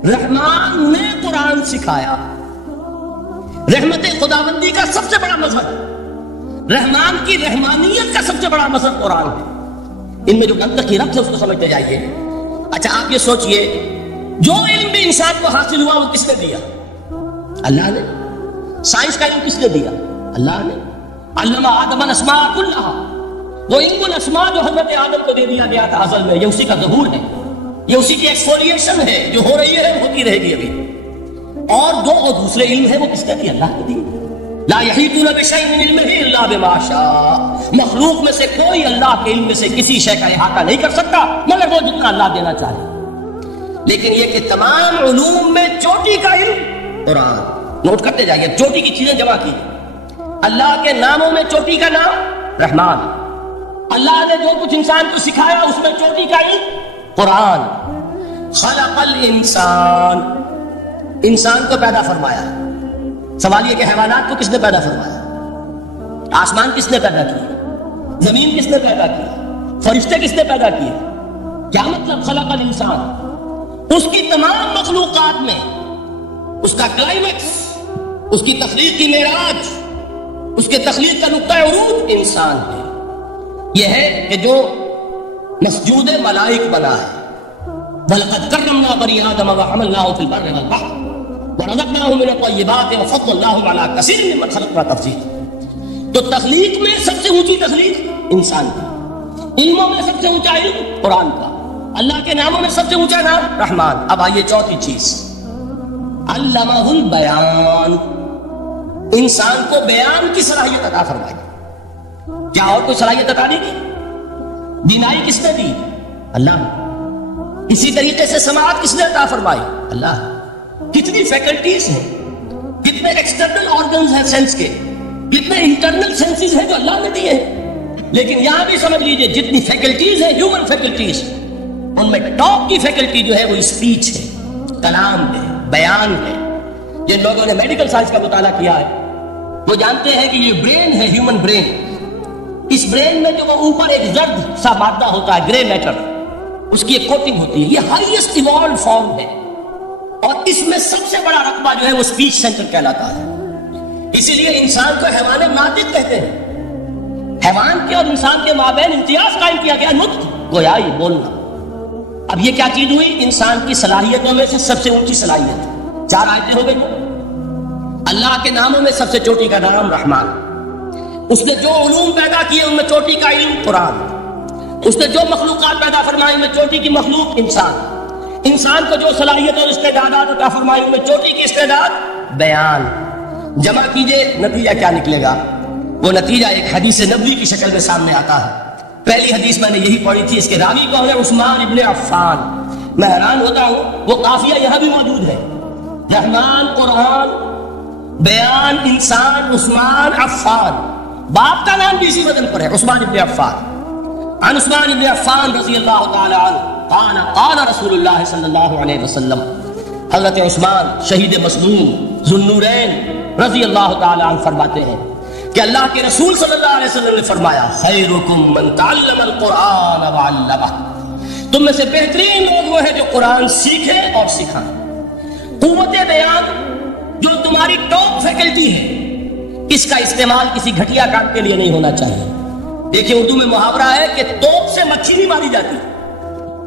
رحمان نے قرآن سکھایا. رحمت خداوندی کا سب سے بڑا مظہر، رحمان کی رحمانیت کا سب سے بڑا مظہر قرآن ہے. ان میں جو منطقی ربط ہے اس کو سمجھتے جائیے. اچھا آپ یہ سوچئے، جو علم بھی انسان کو حاصل ہوا وہ کس نے دیا؟ اللہ نے. سائنس کا علم کس نے دیا؟ اللہ نے. علم آدم الاسماء کلھا، وہ علم الاسماء جو حضرت آدم کو دے دیا گیا تھا ازل میں، یہ اسی کا ظہور ہے، یہ اسی کی ایکسفولیشن ہے جو ہو رہی ہے، ہوتی رہے گی ابھی. اور دوسرے علم ہے وہ کس نے دیا؟ اللہ نے دیا. لا یحیطون بشیء من علمہ الا بما شاء. مخلوق میں سے کوئی اللہ کے علم میں سے کسی شے کا احاطہ نہیں کر سکتا مگر وہ جتنا اللہ دینا چاہے. لیکن یہ کہ تمام علوم میں چوٹی کا علم قرآن. نوٹ کرتے جائیے، چوٹی کی چیزیں جمع کی. اللہ کے ناموں میں چوٹی کا نام رحمان. اللہ نے جو کچھ انسان کو سکھایا اس میں چوٹی کا علم قرآن. خلق الانسان، انسان کو پیدا فرمایا. سوال یہ کہ حیوانات کو کس نے پیدا فرمایا؟ آسمان کس نے پیدا کیا؟ زمین کس نے پیدا کیا؟ فرشتے کس نے پیدا کیے؟ کیا مطلب خلق الانسان؟ اس کی تمام مخلوقات میں اس کا کلائمیکس، اس کی تخلیق کی معراج، اس کے تخلیق کا نقطہ عروج انسان ہے. یہ ہے کہ جو مسجود ملائک بنا ہے. وَلَقَدْ كَرَّمْنَا بَنِي آدَمَ وَحَمَلْنَاهُمْ فِي الْبَرِّ وَالْبَحْرِ وَرَزَقْنَاهُمْ مِنَ الطَّيِّبَاتِ وَفَضَّلْنَاهُمْ عَلَىٰ كَثِيرٍ مِّمَّنْ خَلَقْنَا تَفْضِيلًا. تو تخلیق میں سب سے اونچی تخلیق انسان کی، علموں میں سب سے اونچا علم قرآن کا، اللہ کے ناموں میں سب سے اونچا نام رحمان. اب آئیے چوتھی چیز، علمہ البیان، انسان کو بیان کی صلاحیت عطا فرمائی. کیا اور کوئی صلاحیت عطا نہیں کی؟ بینائی کس نے دی؟ اللہ نے. اسی طریقے سے سماعت کس نے عطا فرمائی؟ اللہ. کتنی فیکلٹیز ہیں، کتنے ایکسٹرنل آرگنز ہیں سینس کے، کتنے انٹرنل سینسز ہیں جو اللہ نے دیے ہیں. لیکن یہاں بھی سمجھ لیجئے جتنی فیکلٹیز ہیں ہیومن فیکلٹیز، ان میں ٹاپ کی فیکلٹی جو ہے وہ اسپیچ ہے، کلام ہے، بیان ہے. جن لوگوں نے میڈیکل سائنس کا مطالعہ کیا ہے وہ جانتے ہیں کہ یہ برین ہے، ہیومن برین. اس برین میں جو وہ اوپر ایک زرد سا مادہ ہوتا ہے، گرے میٹر، اس کی ایک کوٹنگ ہوتی ہے. یہ ہائیسٹ ایوالوڈ فارم ہے اور اس میں سب سے بڑا رقبہ جو ہے وہ اسپیچ سینٹر کہلاتا ہے. اسی لیے انسان کو حیوان ناطق کہتے ہیں. حیوان کے اور انسان کے مابین امتیاز قائم کیا گیا، نطق، گویائی، بولنا. اب یہ کیا چیز ہوئی؟ انسان کی صلاحیتوں میں سے سب سے اونچی صلاحیت. 4 آیتیں ہو گئی. اللہ کے ناموں میں سب سے چوٹی کا نام رحمان. اس نے جو علوم پیدا کیے ان میں چوٹی کا علم قرآن. اس نے جو مخلوقات پیدا فرمائی ان میں چوٹی کی مخلوق انسان. انسان کو جو صلاحیت اور استعداد عطا فرمائی ان میں چوٹی کی استعداد بیان. جمع کیجئے نتیجہ کیا نکلے گا؟ وہ نتیجہ ایک حدیث نبوی کی شکل میں سامنے آتا ہے. پہلی حدیث میں نے یہی پڑھی تھی، اس کے راوی کون ہے؟ عثمان ابن عفان. میں حیران ہوتا ہوں وہ قافیہ یہاں بھی موجود ہے. رحمان، قرآن، بیان، انسان، عثمان، عفان. باپ کا نام بھی اسی وزن پر ہے، عثمان ابن عفان. عن عثمان ابن عفان رضی اللہ تعالی عنہ قال قال رسول اللہ صلی اللہ علیہ وسلم. حضرت عثمان شہید مظلوم ذو النورین رضی اللہ تعالی عنہ فرماتے ہیں کہ اللہ کے رسول صلی اللہ علیہ وسلم نے فرمایا خیرکم من تعلم القرآن وعلمہ. تم میں سے بہترین لوگ وہ ہیں جو قرآن سیکھے اور سکھائیں. قوت بیان جو تمہاری ٹاپ فیکلٹی ہے، اس کا استعمال کسی گھٹیا کام کے لیے نہیں ہونا چاہیے. دیکھیں اردو میں محاورہ ہے کہ توپ سے مکھی نہیں ماری جاتی.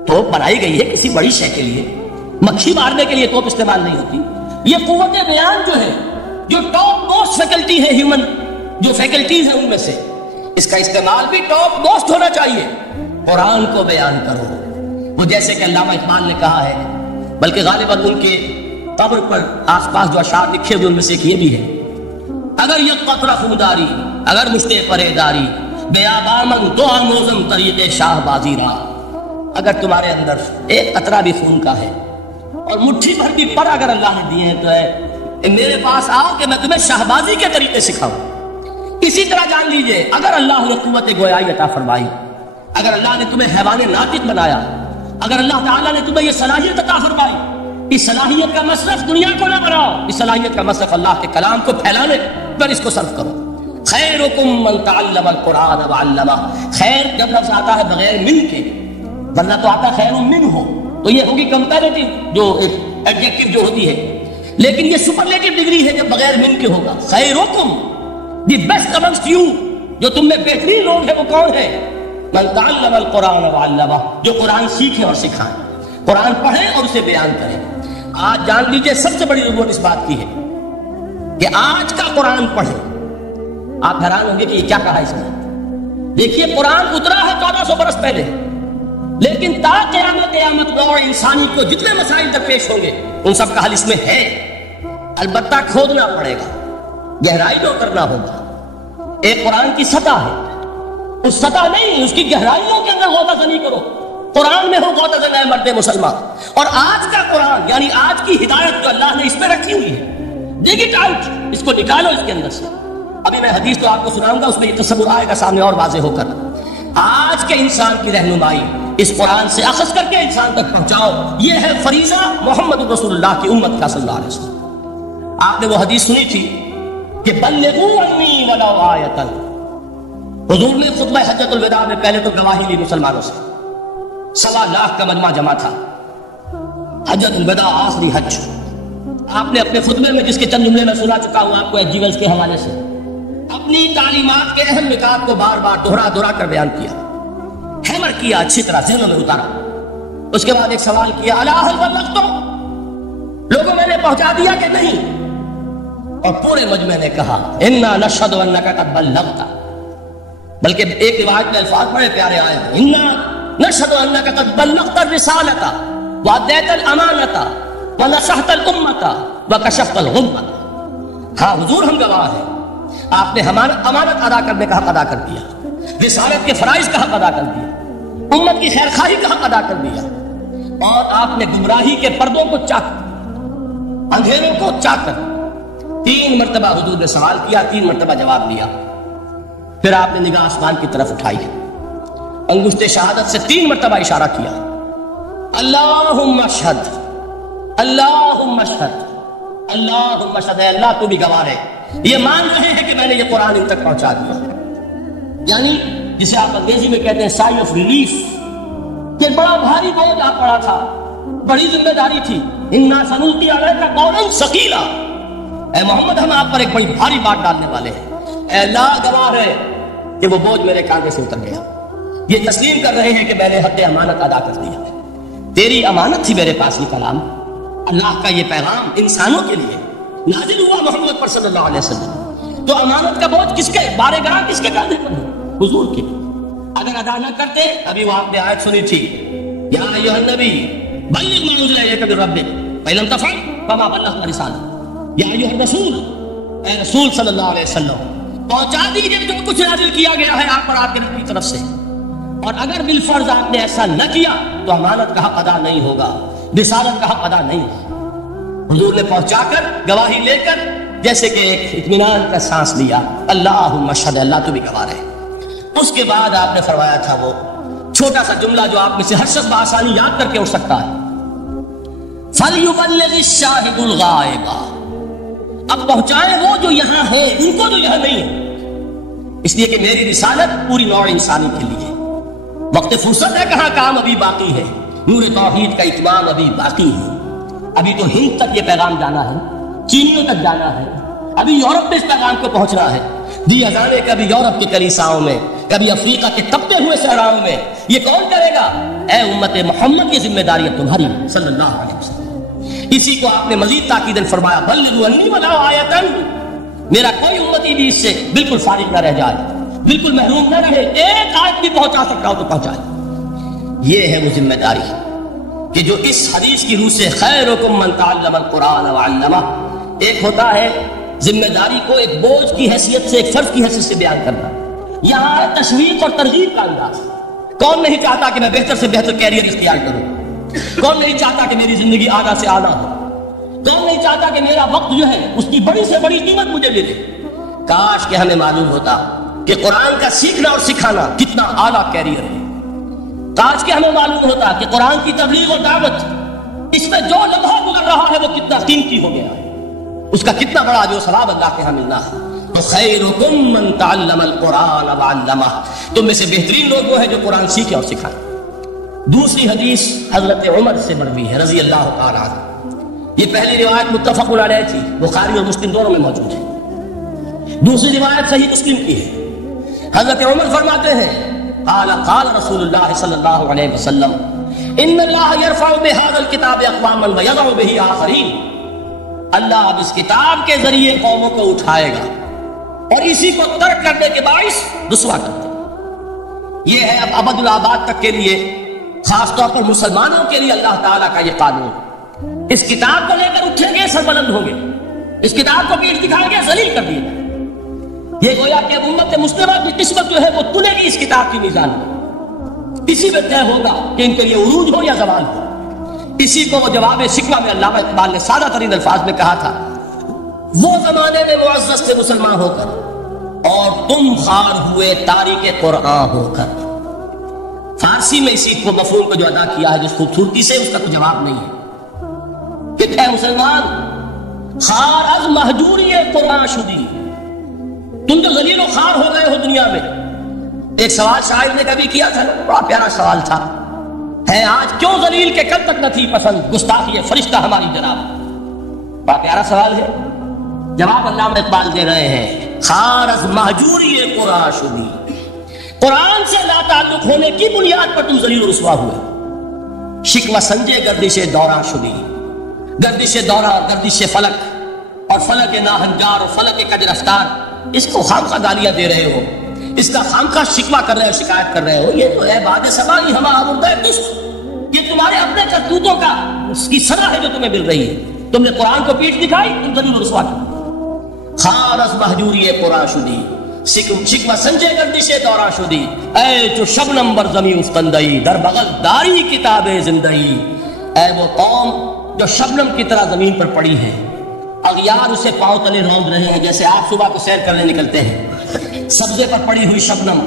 توپ بنائی گئی ہے کسی بڑی شے کے لیے، مکھی مارنے کے لیے توپ استعمال نہیں ہوتی. یہ قوت بیان جو ہے، جو ٹاپ موسٹ فیکلٹی ہے ہیومن جو فیکلٹیز ہیں ان میں سے، اس کا استعمال بھی ٹاپ موسٹ ہونا چاہیے. قرآن کو بیان کرو. وہ جیسے کہ علامہ اقبال نے کہا ہے، بلکہ غالباً ان کے قبر پر آس پاس جو اشعار لکھے ہوئے ان میں سے ایک یہ بھی ہے: اگر یک قطرہ خوداری، اگر مشتے پریداری، بیابامن تو آموزم طریق شاہ بازی را. اگر تمہارے اندر ایک قطرہ بھی خون کا ہے اور مٹھی بھر بھی پر اگر اللہ نے دیے ہیں تو ہے کہ میرے پاس آؤ کہ میں تمہیں شہبازی کے طریقے سکھاؤں۔ اسی طرح جان لیجئے اگر اللہ نے قوت گویائی عطا فرمائی، اگر اللہ نے تمہیں حیوان ناطق بنایا، اگر اللہ تعالیٰ نے تمہیں یہ صلاحیت عطا فرمائی، اس صلاحیت کا مصرف دنیا کو نہ بناؤ، اس صلاحیت کا مصرف اللہ کے کلام کو پھیلانے پر اس کو صرف کرو۔ خیرکم من تعلم القرآن وعلمہ، خیر جب لفظ آتا ہے بغیر من کے، ورنہ تو آتا خیر من ہو تو یہ ہوگی کمپیریٹیو جو ایڈجیکٹو جو ہوتی ہے، لیکن یہ سپرلیٹو ڈگری ہے جب بغیر من کے ہوگا۔ خیرکم، دی بیسٹ امنگسٹ یو، جو تم میں بہترین لوگ ہیں وہ کون ہے؟ من تعلم القرآن وعلمہ، جو قرآن سیکھیں اور سکھائیں، قرآن پڑھیں اور اسے بیان کریں۔ آج جان لیجئے سب سے بڑی ضرورت اس بات کی ہے کہ آج کا قرآن پڑھیں۔ آپ حیران ہوں گے کہ یہ کیا کہا اس میں؟ دیکھیے قرآن اترا ہے 1400 برس پہلے، لیکن تا قیامت نوع انسانی کو جتنے مسائل تک پیش ہوں گے ان سب کا حل اس میں ہے، البتہ کھودنا پڑے گا، گہرائی میں اترنا ہوگا۔ ایک قرآن کی سطح ہے، اس سطح نہیں، اس کی گہرائیوں کے اندر غوطہ زنی کرو، قرآن میں ہو غوطہ زن اے مرد مسلمان۔ اور آج کا قرآن یعنی آج کی ہدایت جو اللہ نے اس میں رکھی ہوئی ہے، ڈگ اٹ آؤٹ، اس کو نکالو اس کے اندر سے۔ ابھی میں حدیث تو آپ کو سناؤں گا، اس میں یہ تصور آئے گا سامنے اور واضح ہو کر۔ آج کے انسان کی رہنمائی اس قرآن سے اخذ کر کے انسان تک پہنچاؤ، یہ ہے فریضہ محمد رسول اللہ کی امت کا صلی اللہ علیہ وسلم۔ آپ نے وہ حدیث سنی تھی کہ بلغوا عنی ولو آیۃ۔ حضور نے خطبہ حجۃ الوداع میں پہلے تو گواہی لی مسلمانوں سے، 1.25 لاکھ کا مجمع جمع تھا، حجۃ الوداع آخری حج۔ آپ نے اپنے خطبے میں، جس کے چند جملے میں سنا چکا ہوں آپ کو ایجیولز کے حوالے سے، اپنی تعلیمات کے اہم نکات کو بار بار دہرا کر بیان کیا، ہیمر کیا، اچھی طرح ذہنوں میں اتارا۔ اس کے بعد ایک سوال کیا، الا هل بلغت؟ لوگوں میں نے پہنچا دیا کہ نہیں؟ اور پورے مجمع نے کہا انا نشهد انک قد بلغت، بلکہ ایک روایت میں الفاظ بڑے پیارے آئے ہیں، انا نشهد انک قد بلغت الرسالۃ وادیت الامانۃ ونصحت الامۃ وکشفت الغمۃ۔ ہاں حضور ہم گواہ ہیں، آپ نے امانت ادا کرنے کا حق ادا کر دیا، رسالت کے فرائض کا حق ادا کر دیا، امت کی خیر خواہی کا حق ادا کر دیا، اور آپ نے گمراہی کے پردوں کو چاک، اندھیروں کو چاک کر 3 مرتبہ حضور نے سوال کیا، 3 مرتبہ جواب دیا۔ پھر آپ نے نگاہ آسمان کی طرف اٹھائی، انگشت شہادت سے 3 مرتبہ اشارہ کیا، اللہم اشہد، اللہم اشہد، اللہم اشہد، اے اللہ تو بھی گواہ ہے، یہ مان رہے ہیں کہ میں نے یہ قرآن ان تک پہنچا دیا۔ یعنی جسے آپ انگریزی میں کہتے ہیں سائی آف ریلیف، کہ بڑا بھاری بوجھ آپ پڑا تھا، بڑی ذمہ داری تھی، انا سنلقی علیک قولا ثقیلا، اے محمد ہم آپ پر ایک بڑی بھاری بات ڈالنے والے ہیں۔ اے اللہ گواہ ہے کہ وہ بوجھ میرے کاندھے سے اتر گیا، یہ تسلیم کر رہے ہیں کہ میں نے حق امانت ادا کر دیا، تیری امانت تھی میرے پاس یہ کلام، اللہ کا یہ پیغام انسانوں کے لیے نازل ہوا محمد پر صلی اللہ علیہ وسلم، تو امانت کا بوجھ کس کے بارے گاہ کس کے کاندھے پر ہے؟ حضور کے۔ اگر ادا نہ کرتے، ابھی وہ آپ نے آیت سنی تھی، یا ایھا النبی بلغ ما انزل الیک من ربک فإن لم تفعل فما بلغت رسالتہ، یا ایھا الرسول، اے رسول صلی اللہ علیہ وسلم پہنچا دیجیے جو کچھ نازل کیا گیا ہے آپ پر آپ کے رب کی طرف سے، اور اگر بالفرض آپ نے ایسا نہ کیا تو امانت کا حق ادا نہیں ہوگا، رسالت کا حق ادا نہیں ہوگا۔ حضور نے پہنچا کر گواہی لے کر جیسے کہ ایک اطمینان کا سانس لیا، اللہم اشہد، اللہ تو بھی گواہ ہے۔ اس کے بعد آپ نے فرمایا تھا وہ چھوٹا سا جملہ جو آپ میں سے ہر شخص بآسانی یاد کر کے اٹھ سکتا ہے، فَلْيُبَلِّغِ الشَّاهِدُ الْغَائِبَ، اب پہنچائیں وہ جو یہاں ہے ان کو جو یہاں نہیں ہے، اس لیے کہ میری رسالت پوری نوع انسانی کے لیے، وقت فرصت ہے، کہاں کام ابھی باقی ہے، نور توحید کا اتمام ابھی باقی ہے، ابھی تو ہند تک یہ پیغام جانا ہے، چینیوں تک جانا ہے، ابھی یورپ میں اس پیغام کو پہنچنا ہے، دیا جانے کبھی یورپ کی کلیساؤں میں، کبھی افریقہ کے تپتے ہوئے صحراؤں میں، یہ کون کرے گا؟ اے امت محمد کی ذمہ داری اب تمہاری صلی اللہ علیہ وسلم۔ اسی کو آپ نے مزید تاکیداً فرمایا، بلغوا عنی ولو آیۃ، میرا کوئی امتی بھی اس سے بالکل فارغ نہ رہ جائے، بالکل محروم نہ رہے، ایک آیت بھی پہنچا سکتا ہو تو پہنچائے۔ یہ ہے وہ ذمہ داری کہ جو اس حدیث کی روح سے خیرکم من تعلم القرآن وعلمہ، ایک ہوتا ہے ذمہ داری کو ایک بوجھ کی حیثیت سے، ایک فرض کی حیثیت سے بیان کرنا، یہاں ہے تشویق اور ترغیب کا انداز۔ کون نہیں چاہتا کہ میں بہتر سے بہتر کیریئر اختیار کروں؟ کون نہیں چاہتا کہ میری زندگی اعلیٰ سے اعلیٰ ہو؟ کون نہیں چاہتا کہ میرا وقت جو ہے اس کی بڑی سے بڑی قیمت مجھے ملے؟ کاش کہ ہمیں معلوم ہوتا کہ قرآن کا سیکھنا اور سکھانا کتنا اعلیٰ کیریئر ہے۔ کاش کہ ہمیں معلوم ہوتا کہ قرآن کی تبلیغ اور دعوت، اس میں جو لمحہ گزر رہا ہے وہ کتنا قیمتی ہو گیا ہے، اس کا کتنا بڑا جو ثواب اللہ کے ہاں ملنا ہے۔ تو خیرکم من تعلم القرآن وعلمہ، تم میں سے بہترین لوگ وہ ہیں جو قرآن سیکھیں اور سکھائیں۔ دوسری حدیث حضرت عمر سے مروی ہے رضی اللہ تعالیٰ عنہ۔ یہ پہلی روایت متفق علیہ تھی، بخاری اور مسلم دونوں میں موجود ہے۔ دوسری روایت صحیح مسلم کی ہے۔ حضرت عمر فرماتے ہیں قال قال رسول اللہ صلی اللہ علیہ وسلم ان اللہ یرفع بهذا الكتاب اقواما ویضع به آخرین، اللہ اب اس کتاب کے ذریعے قوموں کو اٹھائے گا اور اسی کو ترک کرنے کے باعث رسوا کر دے گا۔ یہ ہے اب ابد الآباد تک کے لیے، خاص طور پر مسلمانوں کے لیے اللہ تعالیٰ کا یہ قانون۔ اس کتاب کو لے کر اٹھیں گے سربلند ہوں گے، اس کتاب کو پیٹ دکھائیں گے ذلیل کر دیے گا۔ یہ گویا کہ امت مسلمہ کی قسمت جو ہے وہ تلے گی اس کتاب کی میزان میں، اسی میں طے ہوگا کہ ان کے لیے عروج ہو یا زوال ہو۔ اسی کو وہ جواب شکوہ میں علامہ اقبال نے سادہ ترین الفاظ میں کہا تھا، وہ زمانے میں معزز تھے مسلمان ہو کر اور تم خار ہوئے تاریک قرآن ہو کر۔ فارسی میں اسی کو مفہوم کو جو ادا کیا ہے جس خوبصورتی سے، اس کا کوئی جواب نہیں ہے کہ اے مسلمان خار از مہجوری قرآن شدی، تم جو ذلیل و خار ہو گئے ہو دنیا میں۔ ایک سوال شاعر نے کبھی کیا تھا، بڑا پیارا سوال تھا، ہے آج کیوں ذلیل کے کل تک نہ تھی پسند گستاخی فرشتہ ہماری جناب۔ بڑا پیارا سوال ہے، جواب علامہ اقبال دے رہے ہیں خار از مہجوری قرآن شدی، قرآن سے لا تعلق ہونے کی بنیاد پر تم ذلیل و رسوا ہوئے۔ شکوہ سنجے گردش دوران شدی، گردش دوران، گردش فلک اور فلک ناہنجار اور فلک کج رفتار، اس کو خامخواہ گالیاں دے رہے ہو، اس کا خامخواہ شکوہ کر رہے ہو، شکایت کر رہے ہو، یہ تو ہے باد سبائی ہما آوردہ کشت، یہ تمہارے اپنے کرتوتوں کا اس کی سزا ہے جو تمہیں مل رہی ہے۔ تم نے قرآن کو پیٹ دکھائی، تم ذلیل و رسوا کی۔ خار از مہجوری قرآن شدی، شکوہ سنجے گردش دوران شدی، اے جو شبنم بر زمین افکندئی در بغل داری کتاب زندگی، اے وہ قوم جو شبنم کی طرح زمین پر پڑی ہے، اغیار اسے پاؤں تلے روند رہے ہیں، جیسے آپ صبح کو سیر کرنے نکلتے ہیں، سبزے پر پڑی ہوئی شبنم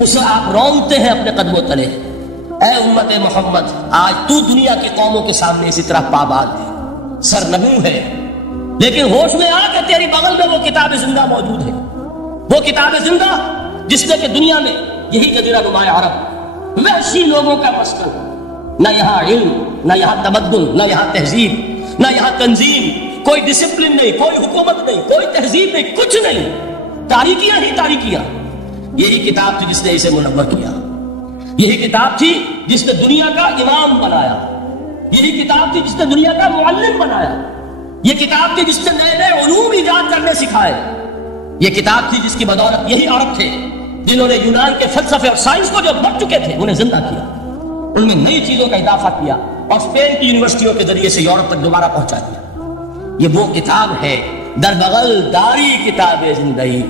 اسے آپ روندتے ہیں اپنے قدموں تلے۔ اے امت محمد، آج تو دنیا کی قوموں کے سامنے اسی طرح پاباد ہے، سرنگوں ہے، لیکن ہوش میں آ کہ تیری بغل میں وہ کتاب زندہ موجود ہے، وہ کتاب زندہ جس نے کہ دنیا میں یہی جزیرہ نمایاں عرب وحشی لوگوں کا مسکن، نہ یہاں علم، نہ یہاں تمدن، نہ یہاں تہذیب، نہ یہاں تنظیم، کوئی ڈسپلن نہیں، کوئی حکومت نہیں، کوئی تہذیب نہیں، کچھ نہیں، تاریکیاں ہی تاریکیاں۔ یہی کتاب تھی جس نے اسے منور کیا، یہی کتاب تھی جس نے دنیا کا امام بنایا، یہی کتاب تھی جس نے دنیا کا معلم بنایا، یہ کتاب تھی جس نے نئے نئے علوم ایجاد کرنے سکھائے، یہ کتاب تھی جس کی بدولت یہی عرب تھے جنہوں نے یونان کے فلسفے اور سائنس کو جو مر چکے تھے انہیں زندہ کیا، ان میں نئی چیزوں کا اضافہ کیا اور اسپین کی یونیورسٹیوں کے ذریعے سے یورپ تک دوبارہ پہنچا دیا۔ یہ وہ کتاب ہے در بغل داری کتاب زندگی۔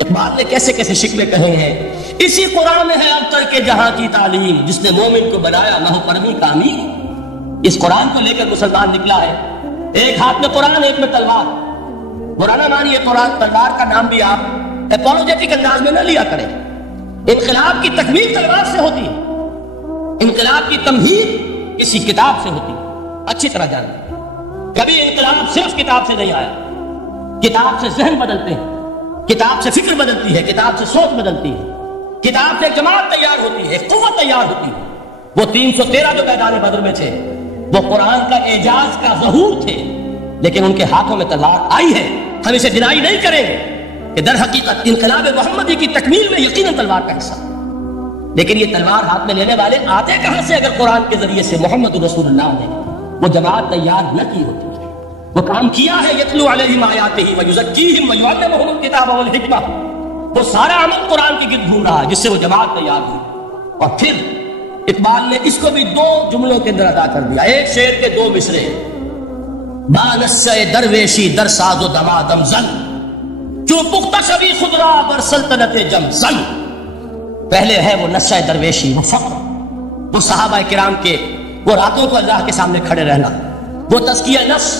اقبال نے کیسے کیسے شکوے کہے ہیں، اسی قرآن میں ہے ابتر کے جہاں کی تعلیم، جس نے مومن کو بنایا نہ ہو پرمی کامی۔ اس قرآن کو لے کر مسلمان نکلا ہے، ایک ہاتھ میں قرآن، ایک میں تلوار۔ قرآن مانیے قرآن، تلوار کا نام بھی آپ اپولوجیٹک انداز میں نہ لیا کریں۔ انقلاب کی تکمیل تلوار سے ہوتی ہے، انقلاب کی تمہید کسی کتاب سے ہوتی ہے، اچھی طرح جانیں۔ کبھی انقلاب صرف کتاب سے نہیں آیا، کتاب سے ذہن بدلتے ہیں، کتاب سے فکر بدلتی ہے، کتاب سے سوچ بدلتی ہے، کتاب سے جماعت تیار ہوتی ہے، قوت تیار ہوتی ہے۔ وہ 313 جو میدان بدر میں تھے وہ قرآن کا اعجاز کا ظہور تھے، لیکن ان کے ہاتھوں میں تلوار آئی ہے۔ ہم اسے ڈینائی نہیں کریں گے کہ در حقیقت انقلاب محمدی کی تکمیل میں یقیناً تلوار کا حصہ، لیکن یہ تلوار ہاتھ میں لینے والے آتے کہاں سے اگر قرآن کے ذریعے سے محمد رسول اللہ نے وہ جماعت تیار نہ کی ہوتی؟ وہ کام کیا ہے، یتلو علیہم آیاتہ ویزکیہم ویعلمہم الکتاب والحکمہ، وہ سارا عمل قرآن کے گرد گھوم رہا ہے جس سے وہ جماعت تیار ہوئی۔ اور پھر اقبال نے اس کو بھی 2 جملوں کے اندر ادا کر دیا، ایک شعر کے 2 مصرے، بانسے درویشی در ساز و دمادم زن جو پختہ شبی خدرا بر سلطنت جم زن۔ پہلے ہے وہ نشہ درویشی، وہ فقر، وہ صحابہ کرام کے وہ راتوں کو اللہ کے سامنے کھڑے رہنا، وہ تزکیہ نفس،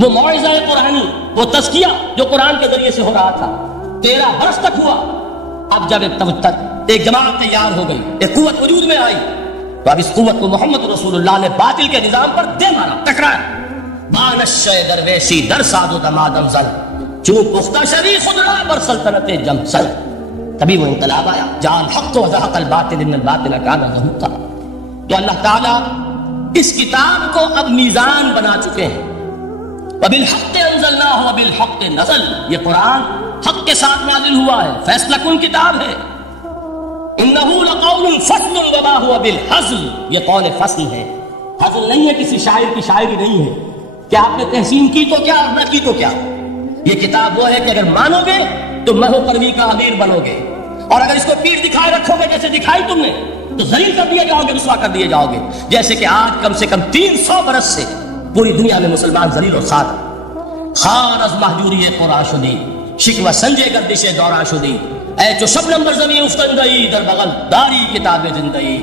وہ موعظہ قرآنی، وہ تزکیہ جو قرآن کے ذریعے سے ہو رہا تھا 13 برس تک ہوا. اب جب ایک جماعت تیار ہو گئی، ایک قوت وجود میں آئی، تو اب اس قوت کو محمد رسول اللہ نے باطل کے نظام پر دے مارا، ٹکرایا. بانشے درویشی در ساد و دمادم زن، چون پختہ شری خدرا بر سلطنت جم سن. تبھی وہ انقلاب آیا، جان حق و زحق الباطل ان الباطل کان زہوقا. تو اللہ تعالیٰ اس کتاب کو اب میزان بنا چکے ہیں. وبالحق انزلناہ وبالحق نزل، یہ قرآن حق کے ساتھ نازل ہوا ہے، فیصلہ کن کتاب ہے. انہ لقول فصل وما هو بالحزل، یہ قول فصل ہے، حزل نہیں ہے، کسی شاعر کی شاعری نہیں ہے کہ آپ نے تحسین کی تو کیا اور نہ کی تو کیا. یہ کتاب وہ ہے کہ اگر مانو گے تو مہو پروی کا امیر بنو گے، اور اگر اس کو پیٹ دکھائے رکھو گے جیسے دکھائی تم نے تو ذلیل کر دیے جاؤ گے، رسوا کر دیے جاؤ گے. جیسے کہ آج کم سے کم 300 برس سے پوری دنیا میں مسلمان ذلیل اور خار خار از محجوری قرآن شدی، شکوہ سنجے گردش دوران شدی. اے جو شبنم بر زمین افتندئی در بغل داری کتاب زندگی.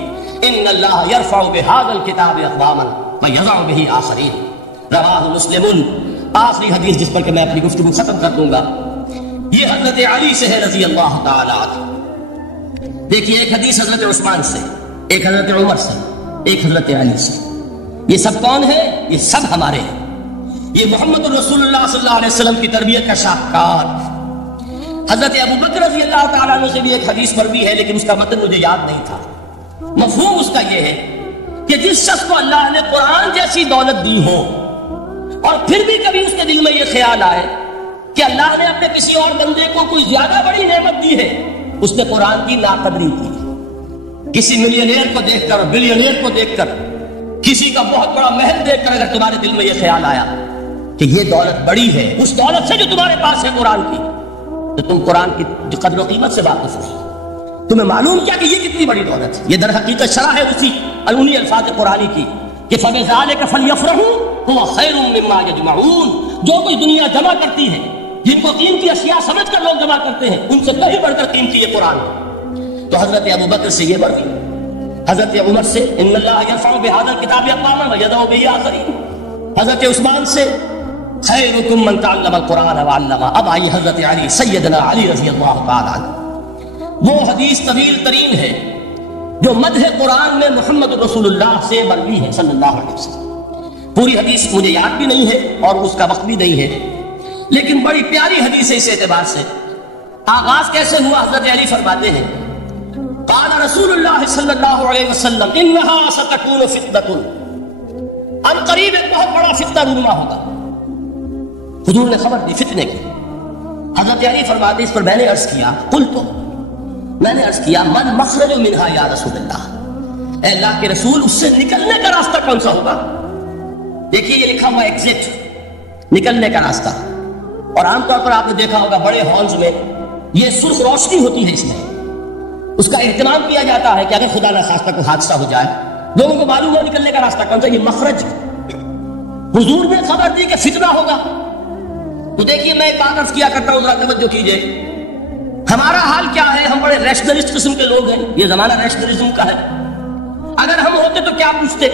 ان اللہ یرفع بہذا الکتاب اقواما ویضع بہ آخرین. رواہ مسلم. آخری حدیث جس پر کہ میں اپنی گفتگو ختم کر دوں گا، یہ حضرت علی سے ہے رضی اللہ تعالی عنہ. دیکھیے ایک حدیث حضرت عثمان سے، ایک حضرت عمر سے، ایک حضرت علی سے. یہ سب کون ہے؟ یہ سب ہمارے ہیں. یہ محمد رسول اللہ صلی اللہ علیہ وسلم کی تربیت کا شاہکار. حضرت ابو بکر رضی اللہ تعالیٰ عنہ سے بھی ایک حدیث پر بھی ہے، لیکن اس کا متن مجھے یاد نہیں تھا. مفہوم اس کا یہ ہے کہ جس شخص کو اللہ نے قرآن جیسی دولت دی ہو اور پھر بھی کبھی اس کے دل میں یہ خیال آئے کہ اللہ نے اپنے کسی اور بندے کو کوئی زیادہ بڑی نعمت دی ہے، اس نے قرآن کی ناقدری کی. کسی ملینئر کو دیکھ کر، بلینئر کو دیکھ کر، کسی کا بہت بڑا محل دیکھ کر اگر تمہارے دل میں یہ خیال آیا کہ یہ دولت بڑی ہے اس دولت سے جو تمہارے پاس ہے قرآن کی، تو تم قرآن کی قدر و قیمت سے واقف ہو. تمہیں معلوم کیا کہ یہ کتنی بڑی دولت ہے. یہ در حقیقت شرح ہے اسی انہی الفاظ قرآنی کی کہ فَبِذَلِكَ فَلْيَفْرَحُوا هُوَ خَيْرٌ مِّمَّا يَجْمَعُونَ. جو کوئی دنیا جمع کرتی ہے، جن کو قیمتی اشیاء سمجھ کر لوگ جمع کرتے ہیں، ان سے کہیں بڑھ کر قیمتی یہ قرآن ہے. تو حضرت ابو بکر سے یہ مروی، حضرت عمر سے ان اللہ یرفع بہذا الکتاب اقواما ویضع بہ آخرین، حضرت عثمان سے خیرکم من تعلم القرآن وعلمہ. اب آئیے حضرت علی، سیدنا علی رضی اللہ تعالی عنہ. وہ حدیث طویل ترین ہے جو مدح قرآن میں محمد رسول اللہ سے مروی ہے صلی اللہ علیہ وسلم. پوری حدیث مجھے یاد بھی نہیں ہے اور اس کا وقت بھی نہیں ہے، لیکن بڑی پیاری حدیث ہے. اس اعتبار سے آغاز کیسے ہوا؟ حضرت علی فرماتے ہیں قال رسول اللہ صلی اللہ علیہ وسلم انہا ستکون فتنۃ، ان قریب ایک بہت بڑا فتنہ رونما ہوگا. حضور نے خبر دی فتنے کی. حضرت علی فرماتے اس پر میں نے عرض کیا، میں نے عرض کیا من مخرج منہا یا رسول اللہ، اے اللہ کے رسول اس سے نکلنے کا راستہ کون سا ہوگا؟ دیکھیے یہ لکھا ہوا ایگزٹ، نکلنے کا راستہ. اور عام طور پر آپ نے دیکھا ہوگا بڑے ہالز میں یہ سرخ روشنی ہوتی ہے، اس میں اس کا اہتمام کیا جاتا ہے کہ اگر خدا نخواستہ کوئی حادثہ ہو جائے لوگوں کو معلوم ہو نکلنے کا راستہ کون سا، یہ مخرج. حضور نے خبر دی کہ فتنہ ہوگا. تو دیکھیے میں ایک بات عرض کیا کرتا ہوں، ذرا توجہ کیجئے. ہمارا حال کیا ہے؟ ہم بڑے ریشنلسٹ قسم کے لوگ ہیں، یہ زمانہ ریشنلزم کا ہے. اگر ہم ہوتے تو کیا پوچھتے؟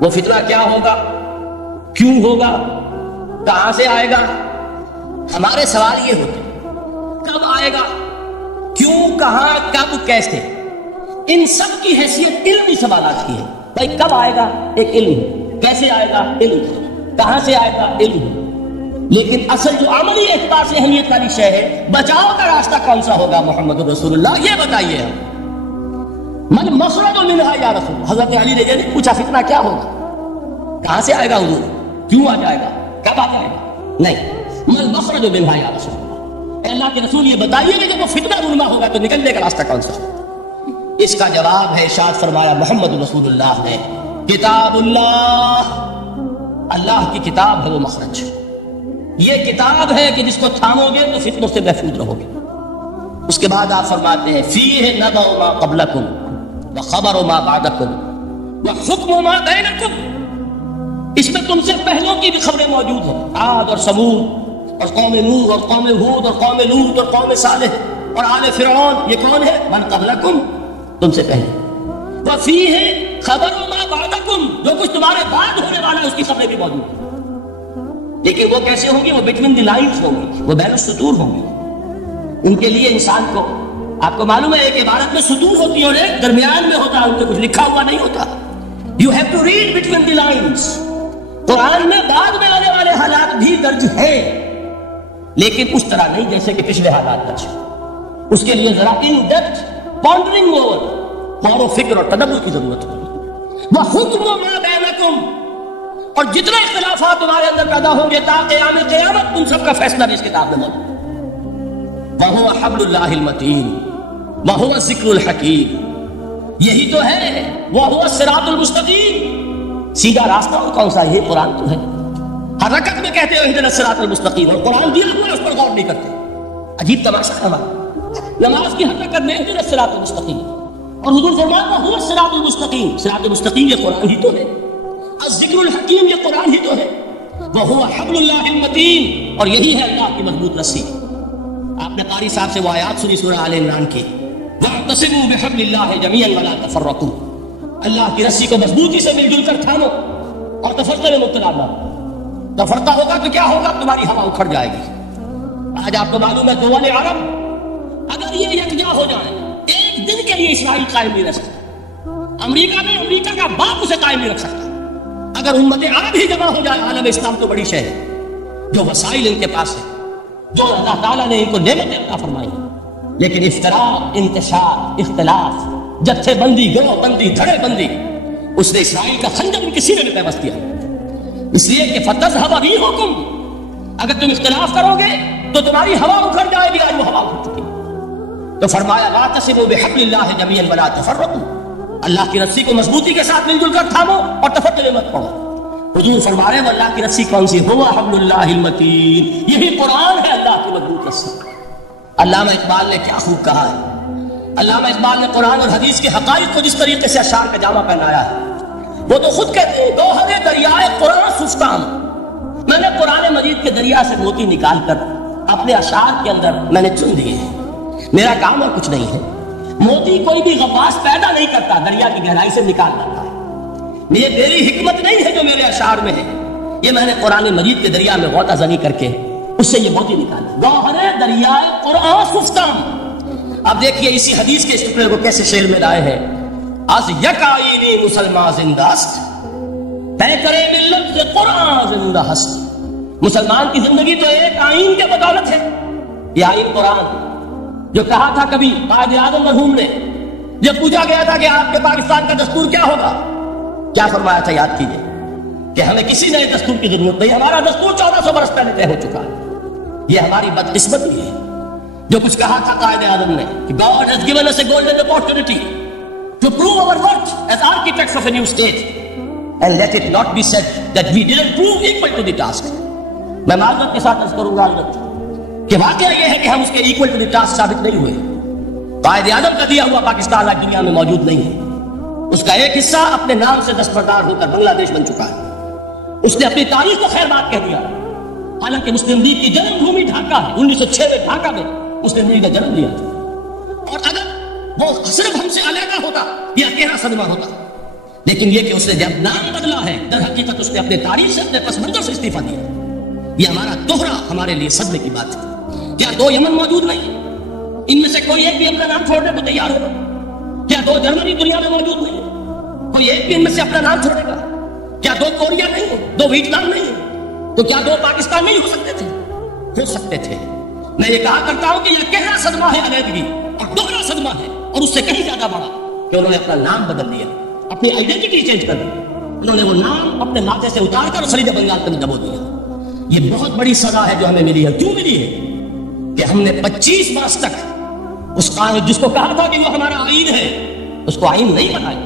وہ فتنہ کیا ہوگا، کیوں ہوگا، کہاں سے آئے گا؟ ہمارے سوال یہ ہوتے کب آئے گا، کیوں، کہاں، کب، کیسے. ان سب کی حیثیت علمی سوالات کی ہے. بھائی کب آئے گا ایک علم ہے، کیسے آئے گا علم ہے، کہاں سے آئے گا علم ہے. لیکن اصل جو عملی اعتبار سے اہمیت والی شے ہے، بچاؤ کا راستہ کون سا ہوگا محمد رسول اللہ، یہ بتائیے. من مخرج منہا یا رسول، حضرت علی نے یہ نہیں پوچھا فتنہ کیا ہوگا، کہاں سے آئے گا حضور، کیوں آ جائے گا، کب آ جائے گا، نہیں، من مخرج منہا یا رسول اللہ، اے اللہ کے رسول یہ بتائیے کہ جب وہ فتنہ رونما ہوگا تو نکلنے کا راستہ کون سا ہوگا. اس کا جواب ہے ارشاد فرمایا محمد رسول اللہ نے، کتاب اللہ، اللہ کی کتاب ہے وہ مخرج. یہ کتاب ہے کہ جس کو تھامو گے تو فتنوں سے محفوظ رہو گے. اس کے بعد آپ فرماتے ہیں فیہ نبأ ما قبلکم وخبر ما بعدکم وحکم ما بینکم، اس میں تم سے پہلوں کی بھی خبریں موجود ہیں، عاد اور ثمود اور قوم نوح اور قوم ہود اور قوم لوط اور قوم صالح اور آل فرعون. یہ کون ہے؟ من قبلکم، تم سے پہلے. وفیہ خبر ما بعدکم، جو کچھ تمہارے بعد ہونے والا ہے اس کی خبریں بھی موجود ہیں. لیکن وہ کیسے ہوں گی؟ وہ بٹوین دی لائنز ہوں گی، وہ بین السطور ہوں گی۔ ان کے لیے انسان کو، آپ کو معلوم ہے ایک عبارت میں سطور ہوتی ہے اور ایک درمیان میں ہوتا ہے، ان میں کچھ لکھا ہوا نہیں ہوتا۔ You have to read between the lines. قرآن میں بعد میں آنے والے حالات بھی درج ہیں، لیکن اس طرح نہیں جیسے کہ پچھلے حالات درج ہیں۔ اس کے لیے ذرا ان ڈیپتھ پونڈرنگ اوور، غور و فکر اور تدبر کی ضرورت ہے۔ وَحُكْمُ مَا بَيْنَكُمْ، اور جتنے اختلافات تمہارے اندر پیدا ہوں گے تا قیام قیامت، ان سب کا فیصلہ بھی اس کتاب میں موجود ہے۔ وَهُوَ حَبْلُ اللَّهِ الْمَتِينُ وَهُوَ الذِّكْرُ الْحَكِيمُ، یہی تو ہے وَهُوَ الصِّرَاطُ الْمُسْتَقِيمُ، سیدھا راستہ اور کون سا؟ یہ قرآن تو ہے۔ ہر رکعت میں کہتے ہو اهْدِنَا الصِّرَاطَ الْمُسْتَقِيمَ، اور قرآن دیا ہوا اس پر غور نہیں کرتے۔ عجیب تماشا ہے ہمارا، نماز کی ہر رکعت میں اهْدِنَا الصِّرَاطَ الْمُسْتَقِيمَ، اور حضور فرماتا هو الصراط المستقیم، صراط مستقیم یہ قرآن ہی تو ہے، الذکر الحکیم یہ قرآن ہی تو ہے، وہو حبل اللہ المتین، اور یہی ہے اللہ کی مضبوط رسی۔ آپ نے قاری صاحب سے وہ آیات سنی سورہ آل عمران کی، واعتصموا بحبل اللہ جميعا ولا تفرقوا، اللہ کی رسی کو مضبوطی سے مل جل کر تھامو اور تفرقے میں مبتلا نہ ہو۔ تفرقہ ہوگا تو کیا ہوگا؟ تمہاری ہوا اکھڑ جائے گی۔ آج آپ کو معلوم ہے دول عرب اگر یہ یکجا ہو جائیں، ایک دن کے لیے اسرائیل قائم نہیں رہ سکتا۔ امریکہ میں امریکہ کا باپ اسے قائم نہیں رکھ سکتا۔ اگر امت عرب ہی جمع ہو جائے، عالم اسلام تو بڑی شے ہے، جو وسائل ان کے پاس ہے، جو اللہ تعالیٰ نے ان کو نعمتیں عطا فرمائی، لیکن افتراق، انتشار، اختلاف، جتھے بندی، گروہ بندی، دھڑے بندی، اس نے اسرائیل کا خنجر ان کے سینے میں پیوست کیا۔ اس لیے کہ فتذهب ريحكم، اگر تم اختلاف کرو گے تو تمہاری ہوا اکھڑ جائے گی، آج وہ ہوا اکھڑ چکی۔ تو فرمایا واعتصموا بحبل اللہ جميعا ولا تفرقوا، اللہ کی رسی کو مضبوطی کے ساتھ مل جل کر تھامو اور تفرقے میں مت پڑو۔ حضور فرما رہے ہیں اللہ کی رسی کون سی؟ هو حبل اللہ المتین، یہی قرآن ہے اللہ کی مضبوط رسی۔ علامہ اقبال نے کیا خوب کہا ہے، علامہ اقبال نے قرآن اور حدیث کے حقائق کو جس طریقے سے اشعار کا جامہ پہنایا ہے، وہ تو خود کہتے ہیں گوہر دریائے قرآن سفتام، میں نے قرآن مجید کے دریا سے موتی نکال کر اپنے اشعار کے اندر میں نے چن دیے ہیں، میرا کام اور کچھ نہیں ہے۔ موتی کوئی بھی غواص پیدا نہیں کرتا، دریا کی گہرائی سے نکال لاتا ہے۔ یہ میری حکمت نہیں ہے جو میرے اشعار میں ہے، یہ میں نے قرآن مجید کے دریا میں غوطہ زنی کر کے اس سے یہ موتی نکالا۔ گوہر دریائے قرآن سفتام۔ اب دیکھیے اسی حدیث کے اس ٹکڑے کو کیسے شعر میں لائے ہیں، از یک آئینی مسلمان زندہ است، طے کرے ملت سے قرآن زندہ ہست۔ مسلمان کی زندگی تو ایک آئین کے بدولت ہے، یہ آئین قرآن، جو کہا تھا کبھی قائد اعظم مرحوم نے جب پوچھا گیا تھا کہ آپ کے پاکستان کا دستور کیا ہوگا، کیا فرمایا تھا؟ یاد کیجئے کہ ہمیں کسی نئے دستور کی ضرورت نہیں، ہمارا دستور 1400 برس پہلے طے ہو چکا ہے۔ یہ ہماری بدقسمتی ہے جو کچھ کہا تھا قائد اعظم نے کہ God has given us a golden opportunity to prove our worth as architects of a new state, and let it not be said that we didn't prove equal to the task۔ میں معذرت کے ساتھ عرض کروں گا کہ واقعہ یہ ہے کہ ہم اس کے ایکول ٹو دی ٹاسک ثابت نہیں ہوئے۔ قائد اعظم کا دیا ہوا پاکستان آج دنیا میں موجود نہیں ہے، اس کا ایک حصہ اپنے نام سے دستبردار ہو کر بنگلہ دیش بن چکا ہے، اس نے اپنی تاریخ کو خیر بات کہہ دیا، حالانکہ مسلم لیگ کی جنم بھومی ڈھاکہ ہے، 1906 میں ڈھاکہ میں مسلم لیگ نے جنم لیا تھا، اور اگر وہ صرف ہم سے علیحدہ ہوتا یہ اکیلا صدمہ ہوتا، لیکن یہ کہ اس نے جب نام بدلا ہے در حقیقت اس نے اپنے تاریخ سے، اپنے پس منظر سے استعفیٰ دیا۔ یہ ہمارا دوہرا ہمارے لیے صدمے کی بات ہے۔ کیا 2 یمن موجود نہیں؟ ان میں سے کوئی ایک بھی اپنا نام چھوڑنے کو تیار ہوگا؟ کیا 2 جرمنی دنیا میں موجود نہیں؟ کوئی ایک بھی ان میں سے اپنا نام چھوڑے گا؟ کیا 2 کوریا نہیں ہے؟ 2 ویتنام نہیں ہے؟ تو کیا 2 پاکستان نہیں ہو سکتے تھے؟ ہو سکتے تھے۔ میں یہ کہا کرتا ہوں کہ یہ گہرا صدمہ ہے علیحدگی، اور دوہرا صدمہ ہے، اور اس سے کہیں زیادہ بڑا کہ انہوں نے اپنا نام بدل دیا، اپنی آئیڈینٹی چینج کر دی، انہوں نے وہ نام اپنے ماتھے سے اتار کر خلیج بنگال میں دبو دیا۔ یہ بہت بڑی سزا ہے جو ہمیں ملی ہے۔ کیوں ملی ہے؟ کہ ہم نے 25 برس تک اس قانون جس کو کہا تھا کہ وہ ہمارا آئین ہے، اس کو آئین نہیں بنایا۔